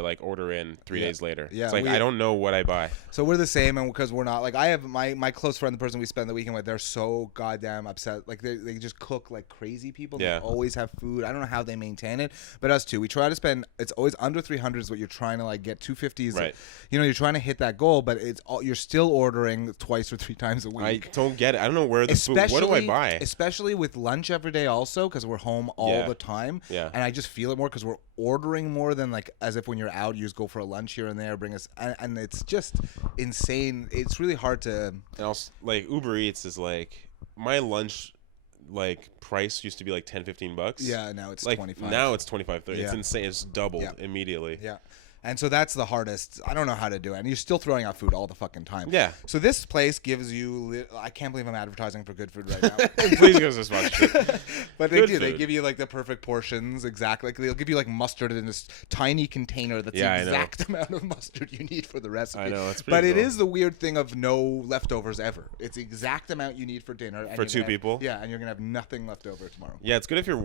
like order in 3 days later. Yeah, it's like I don't know what I buy. So we're the same. same, and because we're not like I have my close friend, the person we spend the weekend with, they're so goddamn upset. Like they just cook like crazy people. Yeah. They always have food. I don't know how they maintain it, but us too. We try to spend. It's always under 300 is what you're trying to like get 250s. Right. You know, you're trying to hit that goal, but it's all you're still ordering twice or 3 times a week. I don't get it. I don't know where the food. What do I buy? Especially with lunch every day, also because we're home all the time. Yeah. And I just feel it more because we're ordering more than like as if when you're out, you just go for a lunch here and there, bring us, and it's just insane. It's really hard to. And also, like Uber Eats is like my lunch, like price used to be like $10-15. Yeah, now it's like 25. now it's 25-30. Yeah. It's insane. It's doubled immediately. Yeah. And so that's the hardest. I don't know how to do it. And you're still throwing out food all the fucking time. Yeah. So this place gives you. I can't believe I'm advertising for good food right now. Please give us a sponsorship. But they Good do. They food. give you like the perfect portions, exactly. Like, they'll give you like mustard in this tiny container that's Yeah, I the know. exact amount of mustard you need for the recipe. I know, that's pretty But it cool. is the weird thing of no leftovers ever. It's the exact amount you need for dinner. And For you're 2 gonna have- people? Yeah, and you're gonna have nothing left over tomorrow. Yeah, it's good if you're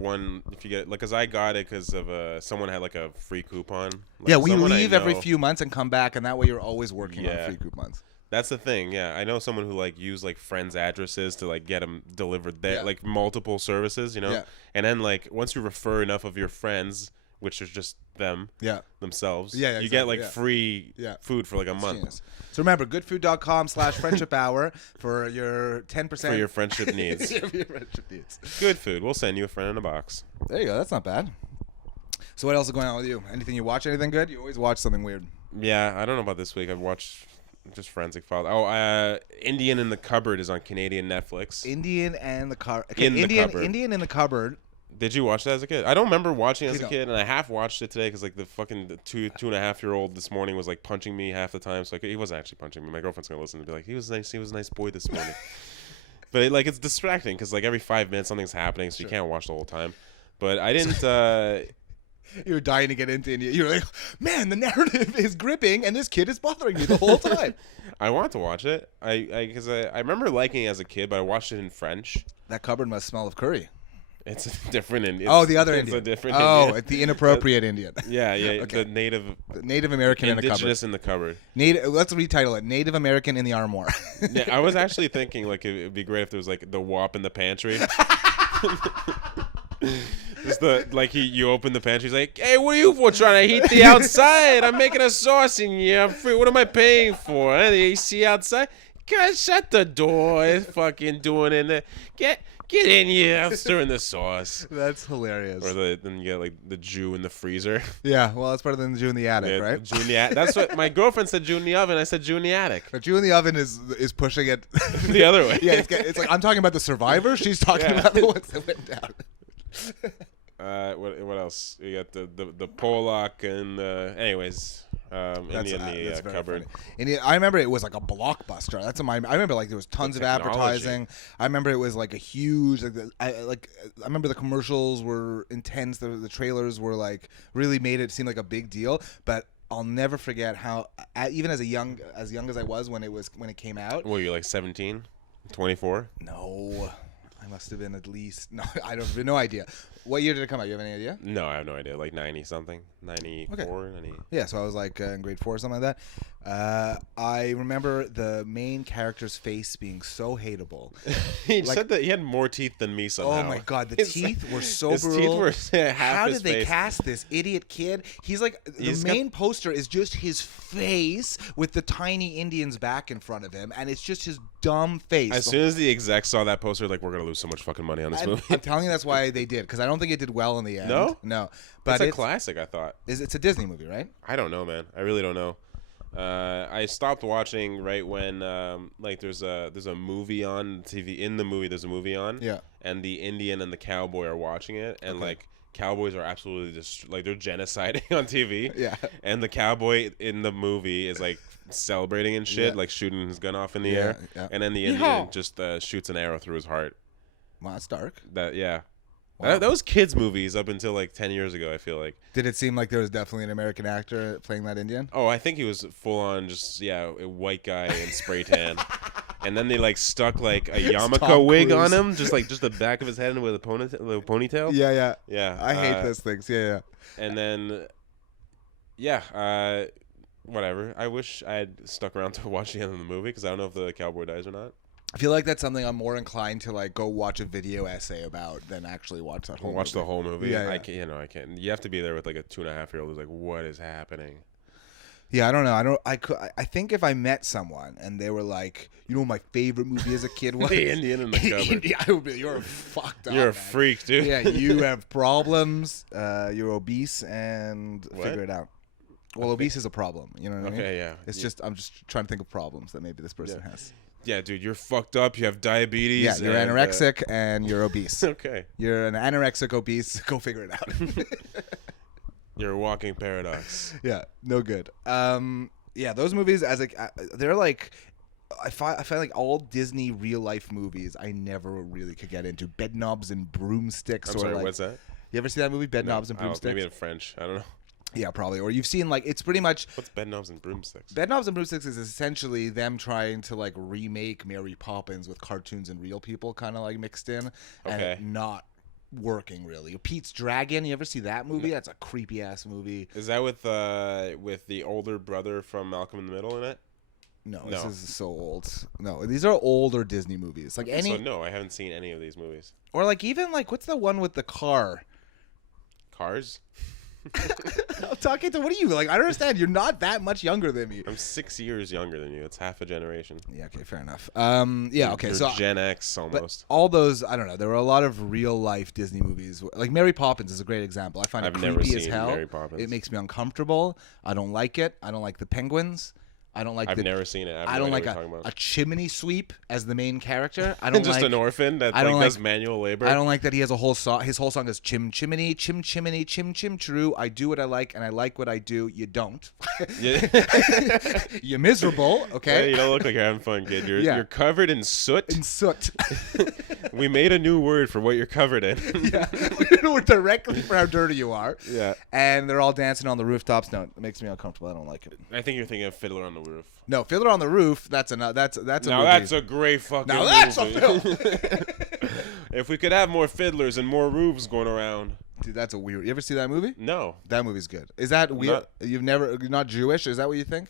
if you get like, cause I got it because of someone had like a free coupon. Like, Yeah, we someone I leave every know- few months and come back, and that way you're always working on Yeah. free coupons. That's the thing. Yeah, I know someone who like used like friends' addresses to like get them delivered there, Yeah. like multiple services, you know. Yeah. And then like once you refer enough of your friends, which is just them Yeah. themselves, Yeah, you get exactly, like yeah. free Yeah. food for like a month Genius. So remember, goodfood.com/friendship hour for your 10% for your friendship needs. your friendship needs. Good food. We'll send you a friend in a box. There you go. That's not bad. So what else is going on with you? Anything you watch? Anything good? You always watch something weird. Yeah, I don't know about this week. I've watched just Forensic Files. Oh, Indian in the Cupboard is on Canadian Netflix. Indian and the car. In the Cupboard. Indian in the cupboard. Did you watch that as a kid? I don't remember watching it as a No. kid, and I half watched it today because like the two and a half year old this morning was like punching me half the time. So he wasn't actually punching me. My girlfriend's gonna listen and be like, he was nice. He was a nice boy this morning. But it's distracting because like every 5 minutes something's happening, so you can't watch the whole time. But I didn't. You were dying to get into India. You were like, man, the narrative is gripping, and this kid is bothering me the whole time. I want to watch it. Because I remember liking it as a kid, but I watched it in French. That cupboard must smell of curry. It's a different Indian. The other Indian. Indian. It's a different Oh, Indian. the inappropriate Indian. Yeah. Okay. The Native American in a cupboard. Indigenous in the cupboard. Let's retitle it: Native American in the armoire. Yeah, I was actually thinking like it would be great if there was like the WAP in the pantry. Just you open the pantry, he's like, hey, what are you for trying to heat the outside? I'm making a sauce in here. I'm free. What am I paying for? The AC outside? God, shut the door. It's fucking doing in there. Get in here. I'm stirring the sauce. That's hilarious. Or then you get like the Jew in the freezer. Yeah, well, that's better than the Jew in the attic, Yeah, right? Jew in the attic. That's what my girlfriend said. Jew in the oven. I said Jew in the attic. The Jew in the oven is pushing it The other way. Yeah, it's like I'm talking about the survivor. She's talking Yeah. about the ones that went down. What else? You got the Pollock and anyways, Indian in the very cupboard. funny. I remember it was like a blockbuster. I remember like there was tons of technology. advertising. I remember it was like a huge I remember the commercials were intense. The trailers were like really made it seem like a big deal. But I'll never forget how even as young as I was when it came out. What, you're like 17, 24? No, I must have been at least I don't have no idea. What year did it come out? You have any idea? No, I have no idea. Like 90 something, 94, 90. Yeah, so I was like in grade 4 or something like that. I remember the main character's face being so hateable. He said that he had more teeth than me somehow. Oh my god, the teeth were so his brutal. teeth were half How his did they face. cast this idiot kid? He's like He's the main poster is just his face with the tiny Indian's back in front of him, and it's just his dumb face. As soon as the execs saw that poster, like, we're gonna lose so much fucking money on this movie. I'm telling you, that's why they did, because I don't think it did well in the end. No, but it's a classic. I thought. It's a Disney movie, right? I don't know, man. I really don't know. I stopped watching right when there's a movie on TV. In the movie, there's a movie on. Yeah. And the Indian and the cowboy are watching it, and like cowboys are absolutely just like they're genociding on TV. Yeah. And the cowboy in the movie is like celebrating and shit, Yeah. like shooting his gun off in the Yeah, air. yeah. And then the Indian just shoots an arrow through his heart. Wow, that's dark. That was kids' movies up until like 10 years ago, I feel like. Did it seem like there was definitely an American actor playing that Indian? Oh, I think he was full on just, a white guy in spray tan. And then they like stuck like a yarmulke Tom wig Cruise. on him, just the back of his head with a ponytail. Yeah. Yeah. I hate those things. Yeah. And then, whatever. I wish I had stuck around to watch the end of the movie because I don't know if the cowboy dies or not. I feel like that's something I'm more inclined to like go watch a video essay about than actually watch that whole movie. The whole movie. Yeah, I can't. I can't. You have to be there with like a 2.5-year-old who's like, what is happening? Yeah, I don't know. I think if I met someone and they were like, you know, what my favorite movie as a kid was The Indian in the cupboard. I would be, you're fucked up. You're a man. freak, dude. Yeah, you have problems. You're obese, and What? figure it out. Well, obese is a problem. You know what I mean? Okay, yeah. It's just I'm just trying to think of problems that maybe this person has. Yeah, dude, you're fucked up. You have diabetes. Yeah, you're anorexic and you're obese. Okay. You're an anorexic obese. Go figure it out. You're a walking paradox. Yeah, no good. Yeah, those movies they're like. I find like all Disney real life movies I never really could get into. Bedknobs and Broomsticks. I'm or sorry, like, what's that? You ever see that movie, Bedknobs and Broomsticks? Maybe in French. I don't know. Yeah, probably. Or you've seen like it's pretty much. What's Bedknobs and Broomsticks? Bedknobs and Broomsticks is essentially them trying to like remake Mary Poppins with cartoons and real people kind of like mixed in, and Okay. not working really. Pete's Dragon. You ever see that movie? That's a creepy ass movie. Is that with the older brother from Malcolm in the Middle in it? No, No. this is so old. No, these are older Disney movies. Like So no, I haven't seen any of these movies. or like even like what's the one with the car? Cars? I'm talking to what are you like? I don't understand. You're not that much younger than me. I'm 6 years younger than you. It's half a generation. Yeah, okay, fair enough. Yeah, okay, You're so Gen X almost. all those, I don't know. There were a lot of real life Disney movies. Like Mary Poppins is a great example. I find it I've never creepy as seen hell. Mary Poppins. It makes me uncomfortable. I don't like it. I don't like the penguins. I don't like I've never seen it. I don't like a chimney sweep as the main character. I don't just like an orphan that I don't does like- manual labor. I don't like that he has a whole song. His whole song is chim chimney, chim chimney, chim chim true. I do what I like and I like what I do. You don't. Yeah. You're miserable. Yeah, Okay. you don't look like you're having fun, kid. Yeah. You're covered in soot. In soot. We made a new word for what you're covered in. Yeah. We're directly for how dirty you are. Yeah. And they're all dancing on the rooftops. No, it makes me uncomfortable. I don't like it. I think you're thinking of Fiddler on the Roof. No, Fiddler on the Roof. That's a Now movie. that's a great fucking Now that's a movie. film. If we could have more fiddlers and more roofs going around. Dude, that's a weird. You ever see that movie? No. That movie's good. Is that weird? Not- You're not Jewish? Is that what you think?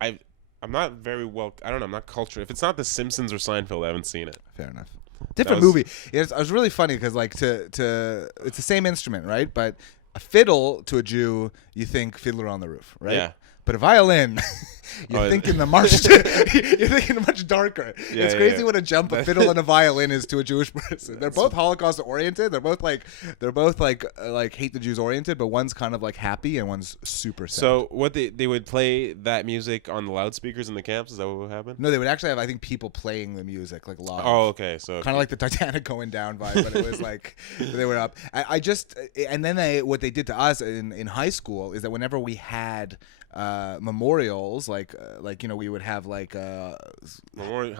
I'm not very well. I don't know. I'm not cultured. If it's not The Simpsons or Seinfeld, I haven't seen it. Fair enough. Different was- movie. It was really funny because like to it's the same instrument, right? But a fiddle to a Jew, you think Fiddler on the Roof, right? Yeah. But a violin, you're Oh, thinking the much you're thinking much darker. Yeah, It's yeah, crazy yeah. what a jump a fiddle and a violin is to a Jewish person. They're both Holocaust oriented. They're both like hate the Jews oriented, but one's kind of like happy and one's super sad. So what they would play that music on the loudspeakers in the camps? Is that what would happen? No, they would actually have I think people playing the music like live. Oh, okay. So Kind of like the Titanic going down vibe, but it was like they were up. And then what they did to us in high school is that whenever we had memorials, like we would have like how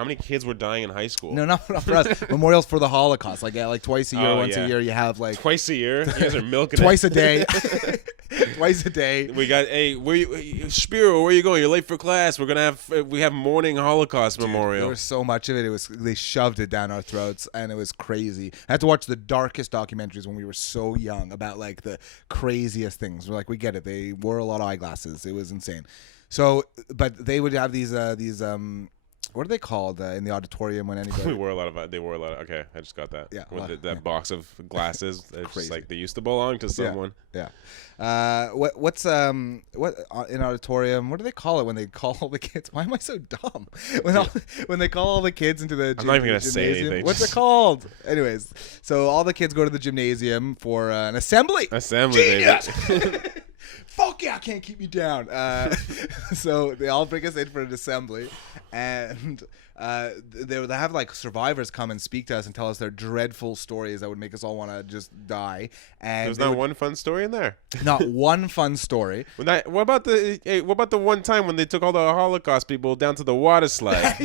many kids were dying in high school? not for us memorials for the Holocaust, like twice a year, once yeah. a year you have like Twice a year. You guys are milking twice it. a day, twice a day. We got Spiro, where you going? You're late for class. We have morning Holocaust memorial. There was so much of it. They shoved it down our throats, and it was crazy. I had to watch the darkest documentaries when we were so young about like the craziest things. We're like, we get it. They wore a lot of eyeglasses. It was insane. So, but they would have these what are they called in the auditorium when anybody? They wore a lot of. Okay, I just got that. Yeah, With that box of glasses. It's Crazy. just like they used to belong to someone. Yeah. What's in auditorium? What do they call it when they call all the kids? Why am I so dumb? When they call all the kids into the I'm not even gonna say gymnasium? anything. What's it called? Anyways, so all the kids go to the gymnasium for an assembly. Assembly, Genius! baby. Fuck yeah, can't keep me down. So they all bring us in for an assembly, and they have like survivors come and speak to us and tell us their dreadful stories that would make us all want to just die. And There's not one fun story in there. not one fun story. What about the one time when they took all the Holocaust people down to the water slide?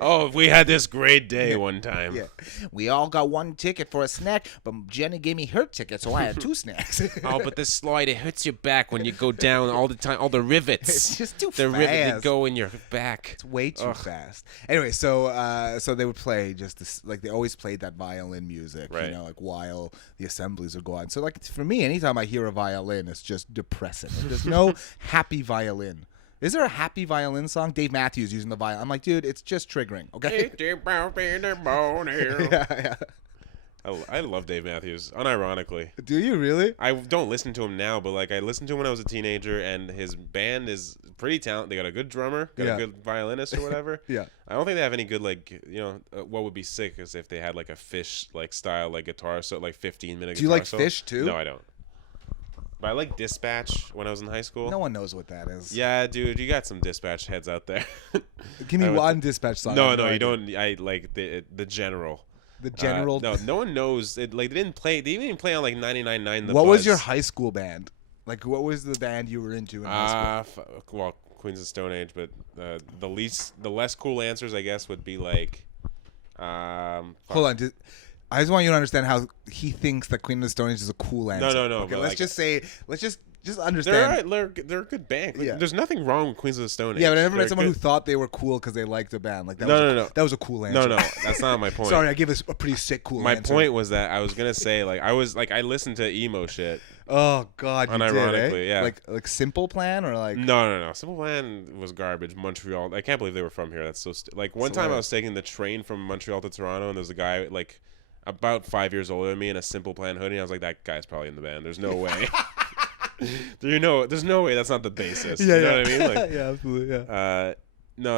Oh, we had this great day one time. Yeah, we all got one ticket for a snack, but Jenny gave me her ticket, so I had two snacks. Oh, but this slide, it hurts your back when you go down all the time. All the rivets. It's just too the fast. rivets, they go in your back. It's way too fast. Anyway, so they would play just this, like they always played that violin music, Right. like while the assemblies would go on. So like for me, anytime I hear a violin, it's just depressing. There's no happy violin. Is there a happy violin song? Dave Matthews using the violin. I'm like, dude, it's just triggering. Okay. Yeah. I love Dave Matthews, unironically. Do you really? I don't listen to him now, but like I listened to him when I was a teenager, and his band is pretty talented. They got a good drummer, got a good violinist or whatever. Yeah. I don't think they have any good what would be sick is if they had like a Fish like style like guitar, so like 15-minute. Do you like Fish too? No, I don't. But I like Dispatch when I was in high school. No one knows what that is. Yeah, dude, you got some Dispatch heads out there. Give me one Dispatch song. No, you don't. I like the general. The general. No one knows. Like they didn't play. They didn't even play on like 99.9. What was your high school band? Like, what was the band you were into in high school? Well, Queens of Stone Age, but the less cool answers, I guess, would be like. Hold on. I just want you to understand how he thinks that Queen of the Stone Age is a cool answer. No. Okay, let's just understand. They're a good band. Like, Yeah. There's nothing wrong with Queens of the Stone Age. Yeah, but I never met They're someone good. who thought they were cool because they liked a band. Like that. No. That was a cool answer. No, that's not my point. Sorry, I gave a pretty sick cool My answer. point was that I was gonna say I listened to emo shit. Oh God, you Unironically, did, yeah. Like Simple Plan or like. No. Simple Plan was garbage. Montreal. I can't believe they were from here. That's so like one time I was taking the train from Montreal to Toronto, and there was a guy like about 5 years older than me in a Simple Plan hoodie. And I was like, that guy's probably in the band. There's no way. There's no way that's not the bassist. You know what I mean? Like, yeah, absolutely. Yeah. No,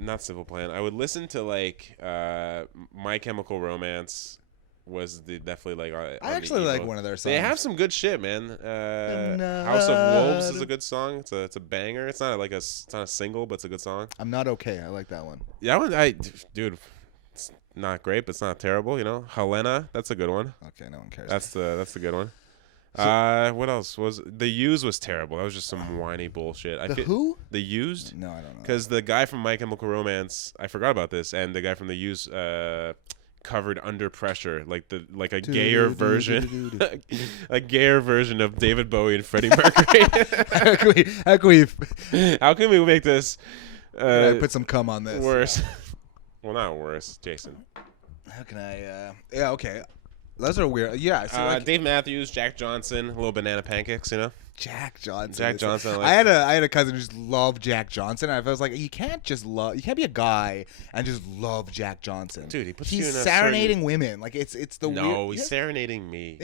not Simple Plan. I would listen to like My Chemical Romance was definitely like. I actually like one of their songs. They have some good shit, man. House of Wolves is a good song. It's a banger. It's not a single, but it's a good song. I'm Not Okay. I like that one. That one, dude, it's not great, but it's not terrible. You know, Helena, that's a good one. Okay, no one cares. That's the good one. What else was The Used was terrible. That was just some whiny bullshit. Who? The Used? No, I don't know. Because the guy from My Chemical Romance, I forgot about this, and the guy from The Used covered Under Pressure, like a gayer version, a gayer version of David Bowie and Freddie Mercury. How can we make this? Put some cum on this. Worse. Well, not worse, Jason. How can I? Yeah, okay. Those are weird. Yeah. So Dave Matthews, Jack Johnson, a little Banana Pancakes, you know. Jack Johnson. Jack Johnson. I had a cousin who just loved Jack Johnson. And I was like, you can't be a guy and just love Jack Johnson. Dude, he's serenading women. Like it's the weird. No, he's serenading me.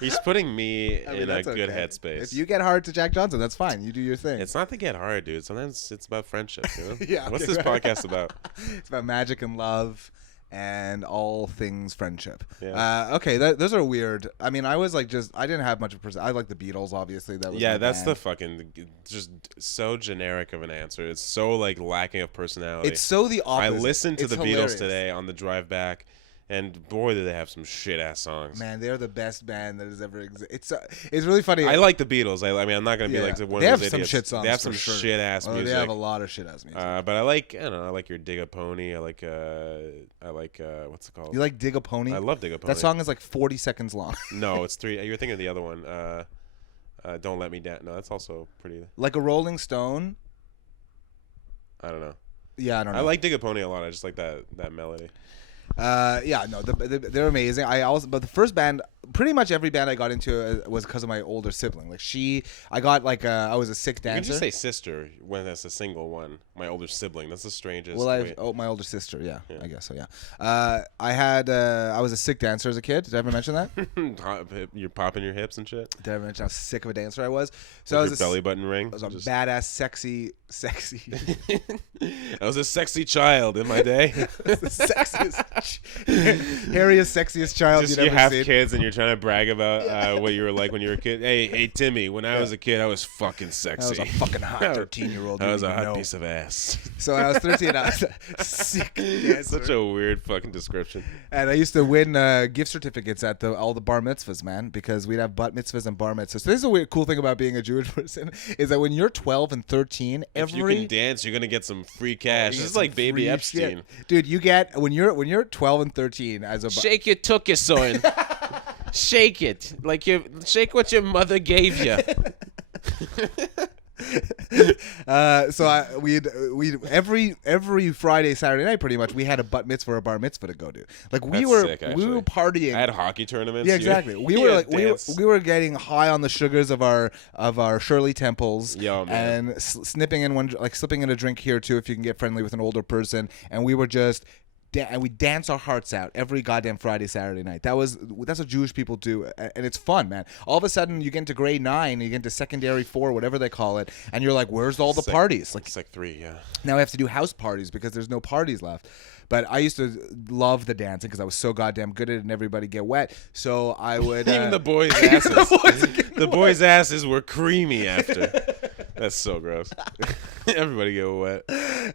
He's putting me in a good headspace. If you get hard to Jack Johnson, that's fine. You do your thing. It's not to get hard, dude. Sometimes it's about friendship. You know? Yeah. What's this podcast about? It's about magic and love. And all things friendship. Yeah. Okay, those are weird. I mean, I was like, I didn't have much of I like the Beatles, obviously. That was that's the fucking just so generic of an answer. It's so like lacking of personality. It's so the opposite. I listened to the hilarious. Beatles today on the drive back, and boy, did they have some shit ass songs. Man, they're the best band that has ever existed. It's really funny. I like the Beatles. I mean, I'm not gonna be like one they of have those some idiots. shit songs. They have some sure. shit ass music. They have a lot of shit ass music. But I like your Dig a Pony. I like what's it called? You like Dig a Pony? I love Dig a Pony. That song is like 40 seconds long. No, it's 3. You're thinking of the other one. Don't Let Me Down. No, that's also pretty. Like a Rolling Stone. I don't know. Yeah, I don't know. I like Dig a Pony a lot. I just like that melody. Yeah, no, they're amazing. But the first band, pretty much every band I got into was because of my older sibling. Like I was a sick dancer. You can just say sister when that's a single one. My older sibling. That's the strangest. Well, my older sister. Yeah, I guess so. Yeah. I was a sick dancer as a kid. Did I ever mention that? You're popping your hips and shit. Did I ever mention how sick of a dancer I was? So I was your belly button ring. I was a badass, sexy. I was a sexy child in my day. The sexiest, hairiest, sexiest child Just you'd you ever have seen. kids and you're trying to brag about what you were like when you were a kid. Hey Timmy, when I was a kid, I was fucking sexy. I was a fucking hot 13-year-old. I was a hot piece of ass. So I was 13. I was a sick dancer. Such a weird fucking description. And I used to win gift certificates at all the bar mitzvahs, man, because we'd have bat mitzvahs and bar mitzvahs. So this is a weird, cool thing about being a Jewish person is that when you're 12 and 13, if you can dance, you're gonna get some free cash. This is like Baby Epstein. Shit. Dude, you get when you're 12 and 13 as a shake your tuchus, son. Shake it like shake what your mother gave you. we'd every Friday, Saturday night, pretty much, we had a bat mitzvah or a bar mitzvah to go to. Like we That's were sick, we were partying. I had hockey tournaments. Yeah, exactly. We were getting high on the sugars of our Shirley Temples, and slipping in a drink here too if you can get friendly with an older person, and we were just. And we dance our hearts out every goddamn Friday, Saturday night. That's what Jewish people do, and it's fun, man. All of a sudden, you get into grade 9, you get into secondary 4, whatever they call it, and you're like, "Where's all the parties?" Like Sec 3, yeah. Now I have to do house parties because there's no parties left. But I used to love the dancing because I was so goddamn good at it, and everybody get wet. So I would even the boys' asses. The boys' asses were creamy after. That's so gross. Everybody get wet.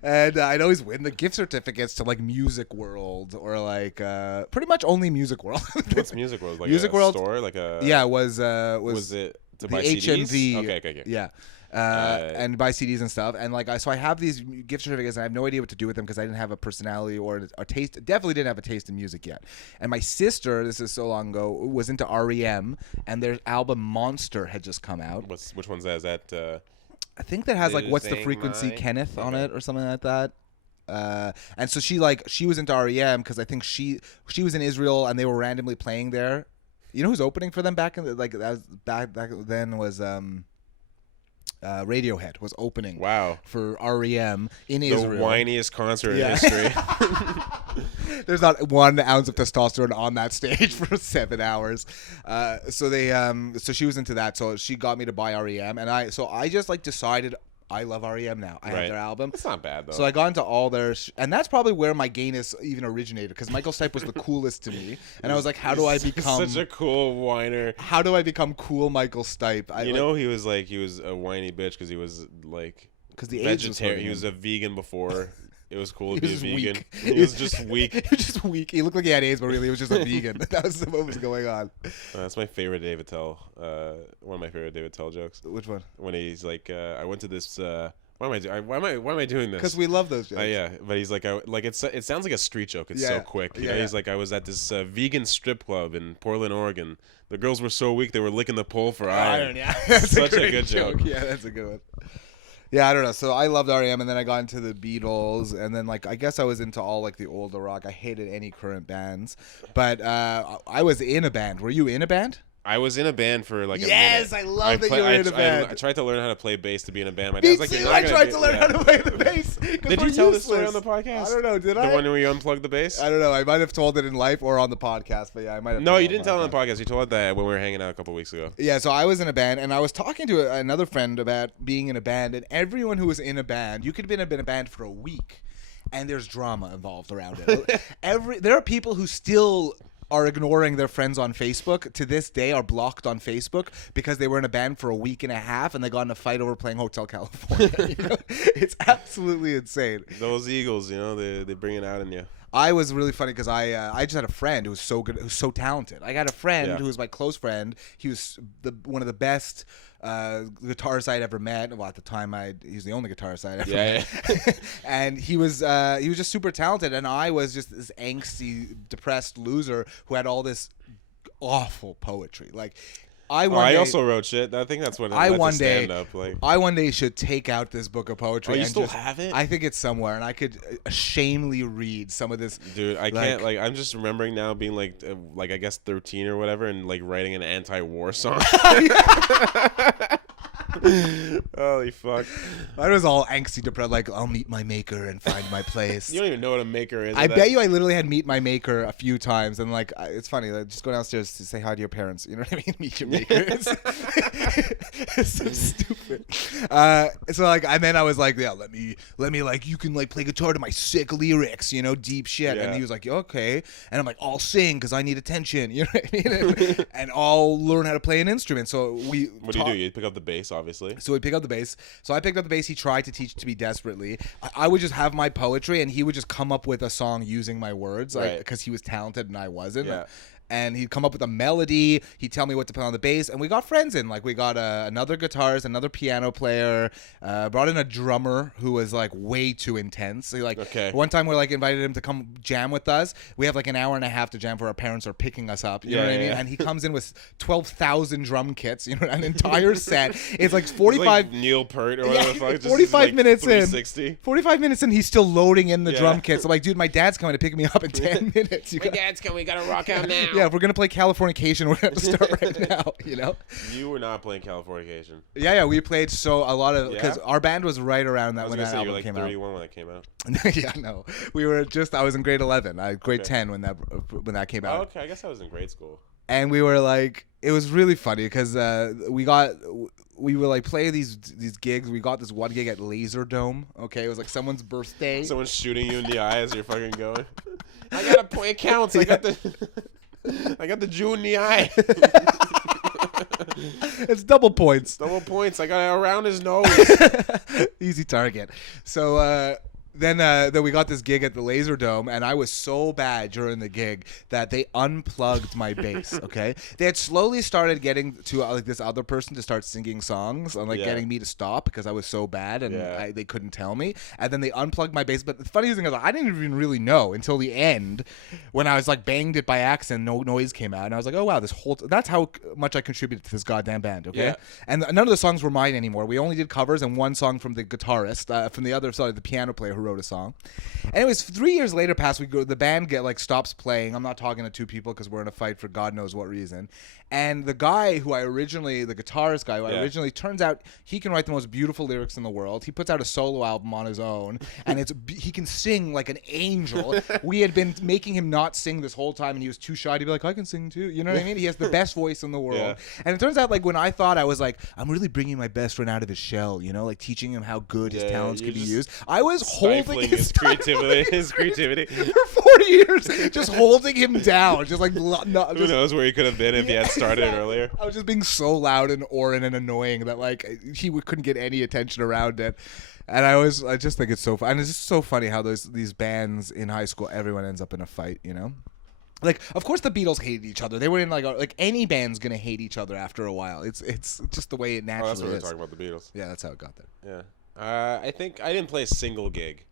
And I'd always win the gift certificates to like Music World or like pretty much only Music World. What's Music World? Like Music a World store? Like a was it to the buy CDs? HMV? Okay. Yeah. And buy CDs and stuff, and like so I have these gift certificates, and I have no idea what to do with them because I didn't have a personality or a taste. Definitely didn't have a taste in music yet. And my sister, this is so long ago, was into REM, and their album Monster had just come out. Which one's that? Is that? I think that has like What's the Frequency, Kenneth on it or something like that. And so she was into REM because I think she was in Israel and they were randomly playing there. You know who's opening for them back in the, like that was back then was Radiohead was opening. Wow. For REM in Israel. The whiniest concert in history. There's not 1 ounce of testosterone on that stage for 7 hours. So she was into that. So she got me to buy REM, and I just like decided I love REM now. I have their album. It's not bad though. So I got into all their, and that's probably where my gayness even originated because Michael Stipe was the coolest to me, and I was like, how do I become such a cool whiner? How do I become cool Michael Stipe? He was a whiny bitch because he was like the AIDS was vegetarian. He was a vegan before. It was cool to be a vegan. Weak. He was just weak. He was just weak. He looked like he had AIDS, but really he was just a vegan. That was what was going on. That's my favorite Dave Attell. One of my favorite Dave Attell jokes. Which one? When he's like, I went to this. Why am I doing this? Because we love those jokes. Yeah, but he's like, it sounds like a street joke. It's so quick. You know? He's like, I was at this vegan strip club in Portland, Oregon. The girls were so weak they were licking the pole for iron. Yeah, that's such a good joke. Yeah, that's a good one. Yeah, I don't know. So I loved REM, and then I got into the Beatles, and then like I guess I was into all like the older rock. I hated any current bands, but I was in a band. Were you in a band? I was in a band for like a minute. Yes, I love that you were in a band. I tried to learn how to play bass to be in a band. My Me dad's like, too. I tried to learn how to play the bass. Did you tell this story on the podcast? I don't know. Did I? The one where you unplugged the bass? I don't know. I might have told it in life or on the podcast, but yeah, I might have. No, you didn't tell it on the podcast. You told it that when we were hanging out a couple weeks ago. Yeah, so I was in a band, and I was talking to another friend about being in a band, and everyone who was in a band, you could have been in a band for a week, and there's drama involved around it. There are people who still are ignoring their friends on Facebook to this day, are blocked on Facebook because they were in a band for a week and a half and they got in a fight over playing Hotel California. You know? It's absolutely insane. Those Eagles, you know, they bring it out in you. I was really funny because I just had a friend who was so good, who's so talented. I had a friend who was my close friend. He was one of the best guitarists I'd ever met. Well, at the time, he was the only guitarist I'd ever met. And he was just super talented, and I was just this angsty, depressed loser who had all this awful poetry. Like, I also wrote shit. I think that's what I one day I one day should take out this book of poetry. Oh, you still have it? I think it's somewhere, and I could ashamedly read some of this. Dude, I can't. Like, I'm just remembering now being like I guess 13 or whatever, and like writing an anti-war song. Holy fuck! I was all angsty, depressed. Like, I'll meet my maker and find my place. You don't even know what a maker is. I bet you I literally had meet my maker a few times, and like it's funny. Like, just go downstairs to say hi to your parents. You know what I mean? Meet your maker. It's so stupid. So like, and then I was like, yeah, let me like, you can like play guitar to my sick lyrics, you know, deep shit. Yeah. And he was like, okay. And I'm like, I'll sing because I need attention. You know what I mean? And I'll learn how to play an instrument. So What do you do? You pick up the bass, obviously. So we pick up the bass. So I picked up the bass. He tried to teach to me desperately. I would just have my poetry, and he would just come up with a song using my words, like because he was talented and I wasn't. Yeah. and he'd come up with a melody. He'd tell me what to play on the bass, and we got friends in. Like we got another guitarist, another piano player, brought in a drummer who was like way too intense. So, like one time we like invited him to come jam with us. We have like an hour and a half to jam for our parents are picking us up. You know what I mean? And he comes in with 12,000 drum kits. You know, an entire set. It's like 45 like Neil Peart or whatever. Yeah, 45 minutes in. 45 minutes in, he's still loading in the drum kits. I'm like, dude, my dad's coming to pick me up in 10 minutes. My dad's coming. We gotta rock out now. Yeah, if we're gonna play Californication, we're gonna start right now. You know. You were not playing Californication. Yeah, we played a lot of because our band was right around that when that album came out. You were like 31 when that came out. Yeah, no, we were just. I was in grade 11. Grade 10 when that came out. Oh, okay, I guess I was in grade school. And we were like, it was really funny because we were like play these gigs. We got this one gig at Laser Dome. Okay, it was like someone's birthday. Someone's shooting you in the eye as you're fucking going. I gotta play accounts. I got the Jew in the eye. It's double points. Double points. I got it around his nose. Easy target. So then we got this gig at the Laser Dome, and I was so bad during the gig that they unplugged my bass. Okay, they had slowly started getting to like this other person to start singing songs and like getting me to stop because I was so bad and they couldn't tell me. And then they unplugged my bass. But the funny thing is, I didn't even really know until the end when I was like banged it by accident. No noise came out, and I was like, oh wow, that's how much I contributed to this goddamn band. Okay, and none of the songs were mine anymore. We only did covers and one song from the guitarist from the other side, the piano player who wrote a song. Anyways, 3 years later the band stops playing. I'm not talking to two people because we're in a fight for God knows what reason. And the guy the guitarist guy who I originally, turns out he can write the most beautiful lyrics in the world. He puts out a solo album on his own, and he can sing like an angel. We had been making him not sing this whole time, and he was too shy to be like, I can sing too. You know what I mean? He has the best voice in the world. Yeah. And it turns out, like, when I thought I was like, I'm really bringing my best friend out of his shell, you know, like teaching him how good his talents could be used. I was holding his creativity. For 40 years, just holding him down, just like who knows where he could have been if he had started it earlier. I was just being so loud and Oren and annoying that like he couldn't get any attention around it. And I just think it's so fun. And it's just so funny how these bands in high school, everyone ends up in a fight, you know? Like, of course the Beatles hated each other. They were in like any band's gonna hate each other after a while. It's just the way it naturally is. That's what we're talking about, the Beatles. Yeah, that's how it got there. Yeah. I think I didn't play a single gig.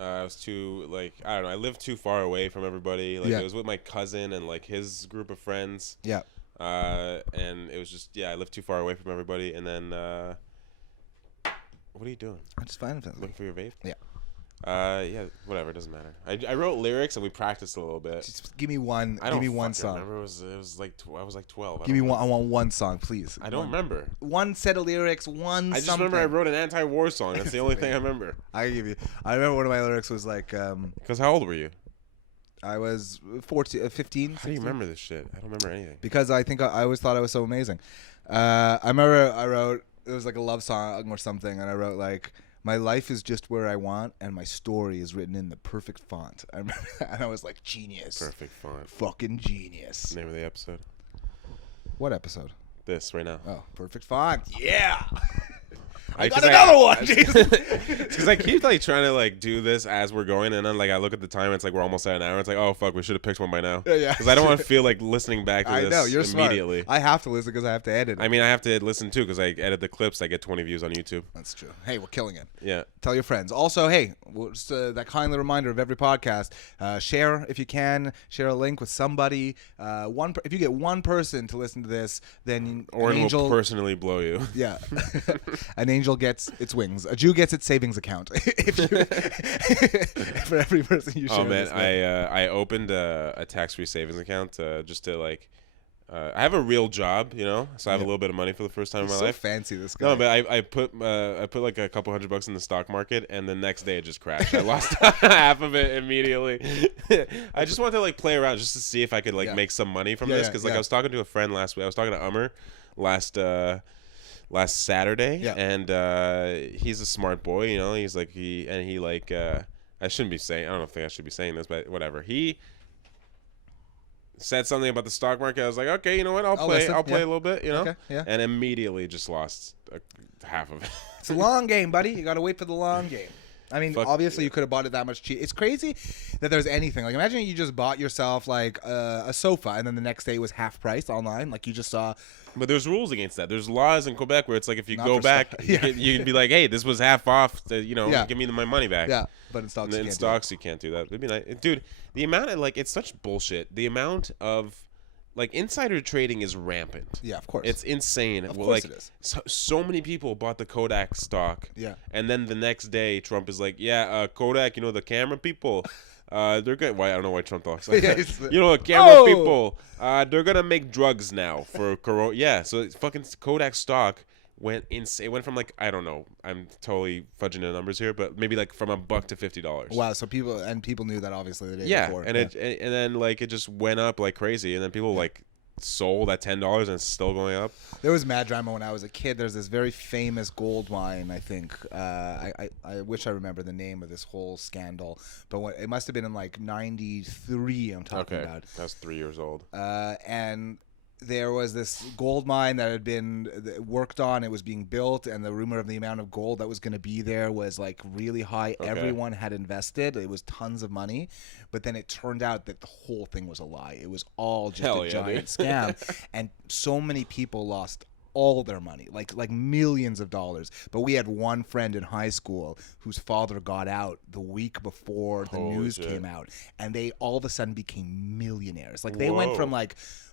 I was too, like, I don't know, I lived too far away from everybody. Like, it was with my cousin and, like, his group of friends. Yeah. And it was just, I lived too far away from everybody. And then, what are you doing? I'm just finding something. Looking for your vape? Yeah. Whatever, it doesn't matter. I wrote lyrics and we practiced a little bit. Just give me one. Give me one song. Remember, it was like I was like 12. Give me one. I want one song, please. I don't remember. One set of lyrics. I just remember I wrote an anti-war song. That's the only thing I remember. I remember one of my lyrics was like. Because how old were you? I was 14, 15. How do you remember this shit? I don't remember anything. Because I think I always thought I was so amazing. I remember I wrote, it was like a love song or something, and I wrote like, my life is just where I want, and my story is written in the perfect font. I remember that, and I was like, genius. Perfect font. Fucking genius. Name of the episode? What episode? This, right now. Oh, perfect font. Yeah. I got another one, Jason. Because I keep like trying to like do this as we're going, and then like I look at the time, it's like we're almost at an hour. It's like, oh fuck, we should have picked one by now. Yeah. Because I don't want to feel like listening back to this. I know you're immediately. Smart. I have to listen because I have to edit. I mean, I have to listen too because I edit the clips. I get 20 views on YouTube. That's true. Hey, we're killing it. Yeah. Tell your friends. Also, hey, just that kindly reminder of every podcast: share if you can. Share a link with somebody. If you get one person to listen to this, then Oren will personally blow you. Yeah. An angel gets its wings. A Jew gets its savings account. For every person you share. Oh man, I opened a tax-free savings account just to like. I have a real job, you know, so I have a little bit of money for the first time in my life. Fancy, this guy. No, but I put like a couple $100 in the stock market, and the next day it just crashed. I lost half of it immediately. I just wanted to like play around just to see if I could like make some money from this, because like I was talking to a friend last week. I was talking to Umar last Saturday, and he's a smart boy, you know. He's like I shouldn't be saying. I don't think I should be saying this, but whatever. He said something about the stock market. I was like, okay, you know what? I'll play a little bit, you know. Okay, yeah. And immediately just lost half of it. It's a long game, buddy. You got to wait for the long game. I mean, Fuck obviously yeah. you could have bought it that much cheap. It's crazy that there's anything. Like, imagine you just bought yourself like a sofa, and then the next day it was half price online. Like, you just saw. But there's rules against that. There's laws in Quebec where it's like if you Not go for back, stock. you can be like, hey, this was half off. Give me my money back. Yeah, but in stocks, And you in can't do stocks, you can't do that. It'd be nice, dude. The amount of it's such bullshit. The amount of insider trading is rampant. Yeah, of course. It's insane. Of course it is. So many people bought the Kodak stock. Yeah. And then the next day, Trump is like, yeah, Kodak, the camera people, they're good. Why I don't know why Trump talks like Yeah, that. it's- The camera Oh! people, they're gonna make drugs now for Corona. Yeah. So it's fucking Kodak stock went insane. It went from I don't know. I'm totally fudging the numbers here, but maybe from $1 to $50. Wow, so people knew that obviously the day before. And then it just went up like crazy, and then people sold at $10 and it's still going up. There was mad drama when I was a kid. There's this very famous gold mine, I think. I wish I remember the name of this whole scandal, but it must have been in 93. I'm talking about. That's 3 years old. And there was this gold mine that had been worked on. It was being built, and the rumor of the amount of gold that was going to be there was really high. Okay. Everyone had invested. It was tons of money, but then it turned out that the whole thing was a lie. It was all just Hell a yeah, giant dude. scam, and so many people lost all their money, like millions of dollars. But we had one friend in high school whose father got out the week before the Holy news shit. came out, and they all of a sudden became millionaires. They went Whoa. from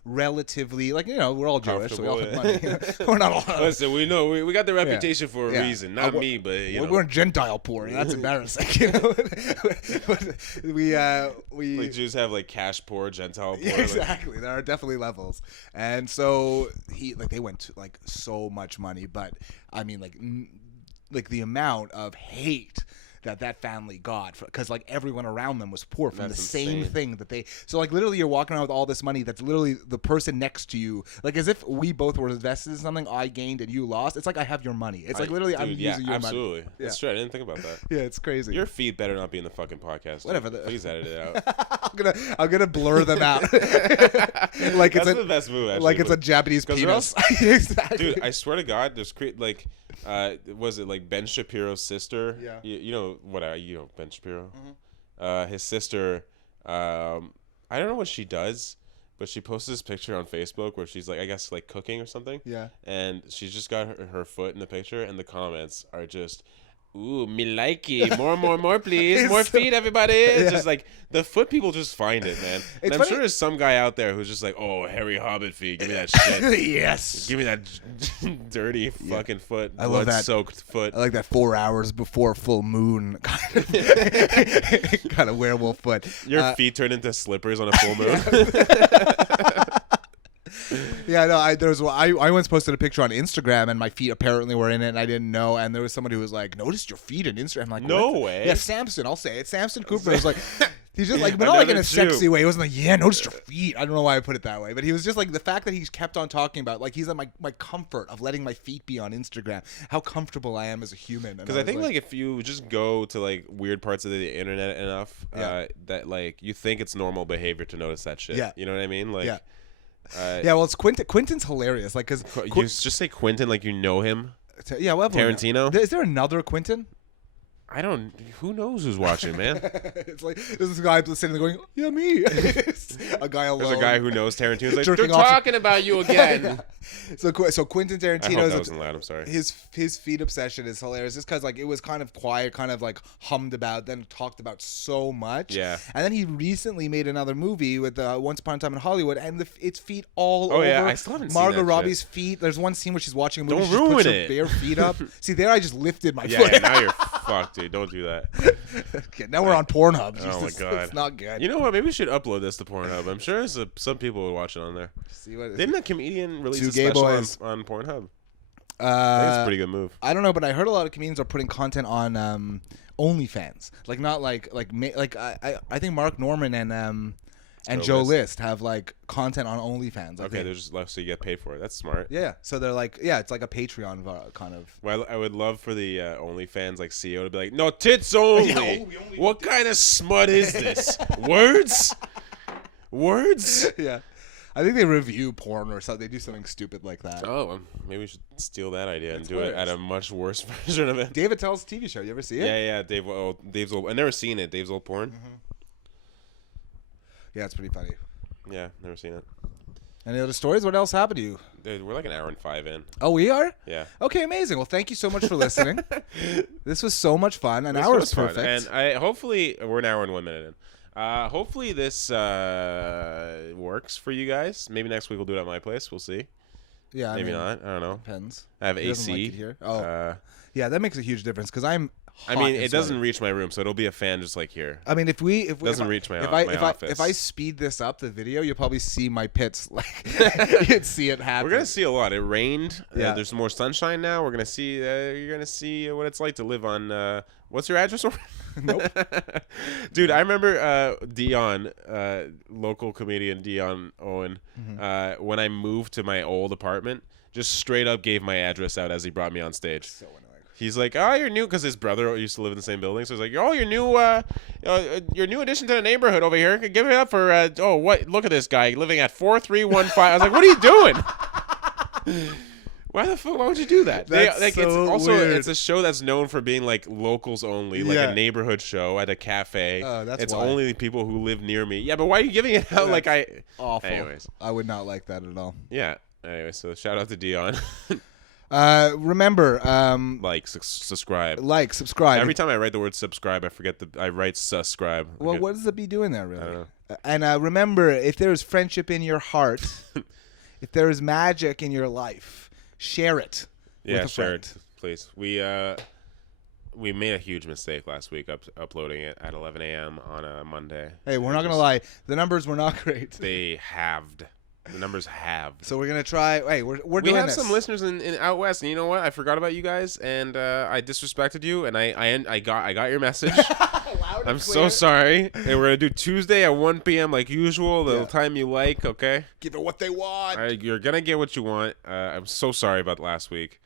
relatively we're all Jewish, so we all have Comfortable, money. We're not all. Listen, we know we got the reputation for a Yeah. reason. Not me, but We're Gentile poor, and that's embarrassing. But we Jews have cash poor, Gentile poor. yeah, exactly. There are definitely levels, and so they went to so much money, but I mean the amount of hate that family got, because everyone around them was poor from That's the same insane. thing that they. So literally, you're walking around with all this money. That's literally the person next to you. As if we both were invested in something. I gained and you lost. It's I have your money. It's literally I'm using your absolutely. money. Yeah. That's true. I didn't think about that. Yeah, it's crazy. Your feet better not be in the fucking podcast. dude. Whatever. Please edit it out. I'm gonna blur them out. That's the best move. Actually, It's a Japanese 'cause or penis. Exactly. Dude, I swear to God, there's was it Ben Shapiro's sister? Yeah. You know what? Ben Shapiro. His sister. I don't know what she does, but she posted this picture on Facebook where she's I guess cooking or something. Yeah. And she's just got her foot in the picture, and the comments are just, "Ooh, me likey, more, please, more feet, everybody." It's just the foot people just find it, man. And I'm funny- sure there's some guy out there who's just oh, hairy hobbit feet, give me that shit. Yes. Give me that dirty fucking foot. I love that. Blood-soaked foot. I like that 4 hours before full moon kind of werewolf foot. Your feet turn into slippers on a full moon. Yeah, no, I once posted a picture on Instagram, and my feet apparently were in it, and I didn't know. And there was somebody who was noticed your feet on Instagram. I'm like, No what? way. Yeah, Samson. I'll say it. Samson Cooper was he's just but not Another in a Jew. sexy way. He wasn't yeah, noticed your feet. I don't know why I put it that way, but he was just the fact that he's kept on talking about he's at my comfort of letting my feet be on Instagram, how comfortable I am as a human. Because I think if you just go to weird parts of the internet enough, Yeah. that you think it's normal behavior to notice that shit. Yeah. You know what I mean? yeah. Yeah, well, it's Quentin. Quentin's hilarious. Because you just say Quentin like you know him. yeah, well, Tarantino? Is there another Quentin? I don't. Who knows who's watching, man? It's there's this guy sitting there going, "Yeah, me." A guy alone. There's a guy who knows Tarantino's like, Jerking they're off. talking about you again. So Quentin I hope that Tarantino's wasn't loud. I'm sorry. his feet obsession is hilarious. Just because it was kind of quiet, kind of hummed about, then talked about so much. Yeah. And then he recently made another movie with Once Upon a Time in Hollywood, and its feet all over. Oh, yeah, I still haven't seen Margot that Robbie's feet. There's one scene where she's watching a movie. Don't she just ruin puts her it. bare feet up. See, there I just lifted my Yeah, foot. yeah, now you're fucked, dude. Don't do that. Okay, now we're on Pornhub. Oh my Jesus, God. it's not good. You know what? Maybe we should upload this to Pornhub. I'm sure some people would watch it on there. See what? Didn't that comedian release Two a gay special boys. on Pornhub? I think it's a pretty good move. I don't know, but I heard a lot of comedians are putting content on OnlyFans. Not I think Mark Norman and Joe List have content on OnlyFans. Okay, there's just left so you get paid for it. That's smart. Yeah, so they're it's like a Patreon kind of. Well, I would love for the OnlyFans CEO to be like, no, tits only. Yeah, we only What kind of smut is this? Words? Yeah. I think they review porn or something. They do something stupid like that. Oh, maybe we should steal that idea That's and do it at a much worse version of it. David Tell's TV show. You ever see it? Yeah, Dave's old. I've never seen it. Dave's old porn. Yeah, it's pretty funny. Yeah, never seen it. Any other stories? What else happened to you? Dude, we're like an hour and 5 in. Oh, we are? Yeah. Okay, amazing. Well, thank you so much for listening. This was so much fun. An hour is perfect. And hopefully we're an hour and 1 minute in. Hopefully this works for you guys. Maybe next week we'll do it at my place. We'll see. Yeah, maybe not. I don't know. Depends. I have He doesn't AC like it here. Oh, yeah, that makes a huge difference because I'm. I mean, it doesn't reach my room, so it'll be a fan just like here. I mean, if we doesn't reach my office. If I speed this up, the video, you'll probably see my pits. Like you'd see it happen. We're gonna see a lot. It rained. Yeah. There's more sunshine now. We're gonna see. You're gonna see what it's like to live on. What's your address? Nope. Dude, I remember Dion, local comedian Dion Owen. When I moved to my old apartment, just straight up gave my address out as he brought me on stage. So annoying. He's like, "Oh, you're new," because his brother used to live in the same building. So he's like, "Oh, you're new. Your new addition to the neighborhood over here. Give it up for. Oh, what? Look at this guy living at 4315." I was like, "What are you doing? Why the fuck? Why would you do that?" That's so weird. It's a show that's known for being like locals only, like Yeah. a neighborhood show at a cafe. That's it's why. only people who live near me. Yeah, but why are you giving it out like I? Awful. Anyways, I would not like that at all. yeah. Anyway, so shout out to Dion. Remember, subscribe. subscribe. Every time I write the word subscribe, I write subscribe. Well, what does the B doing there, really? I don't know. And remember, if there is friendship in your heart, if there is magic in your life, share it. Yeah, with a share friend. it, please. We made a huge mistake last week uploading it at 11 a.m. on a Monday. Hey, we're not gonna lie. The numbers were not great. They halved. The numbers halved. So we're gonna try. Hey, we're We doing have this. some listeners in out west, and you know what? I forgot about you guys, and I disrespected you, and I got your message. I'm so sorry. And we're gonna do Tuesday at 1 p.m. like usual, the time you like. Okay. Give it what they want. You're gonna get what you want. I'm so sorry about last week.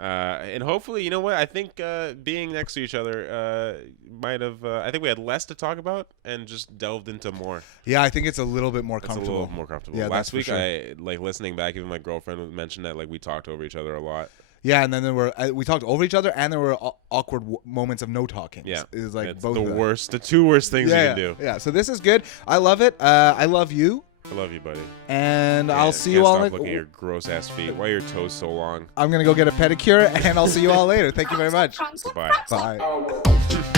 And hopefully, you know what? I think being next to each other might have. I think we had less to talk about and just delved into more. Yeah, I think it's a little bit more It's comfortable. a little more comfortable. Yeah, last that's for week, sure. I like listening back. Even my girlfriend mentioned that like we talked over each other a lot. Yeah, and then there were we talked over each other, and there were awkward moments of no talking. Yeah, it was like it's both the of them. worst, the two worst things you can do. Yeah, so this is good. I love it. I love you. I love you, buddy. And Yeah, I'll see can't you all. Stop looking at your gross ass feet. Why are your toes so long? I'm gonna go get a pedicure, and I'll see you all later. Thank you very much. Friendship, Bye. friendship. Bye.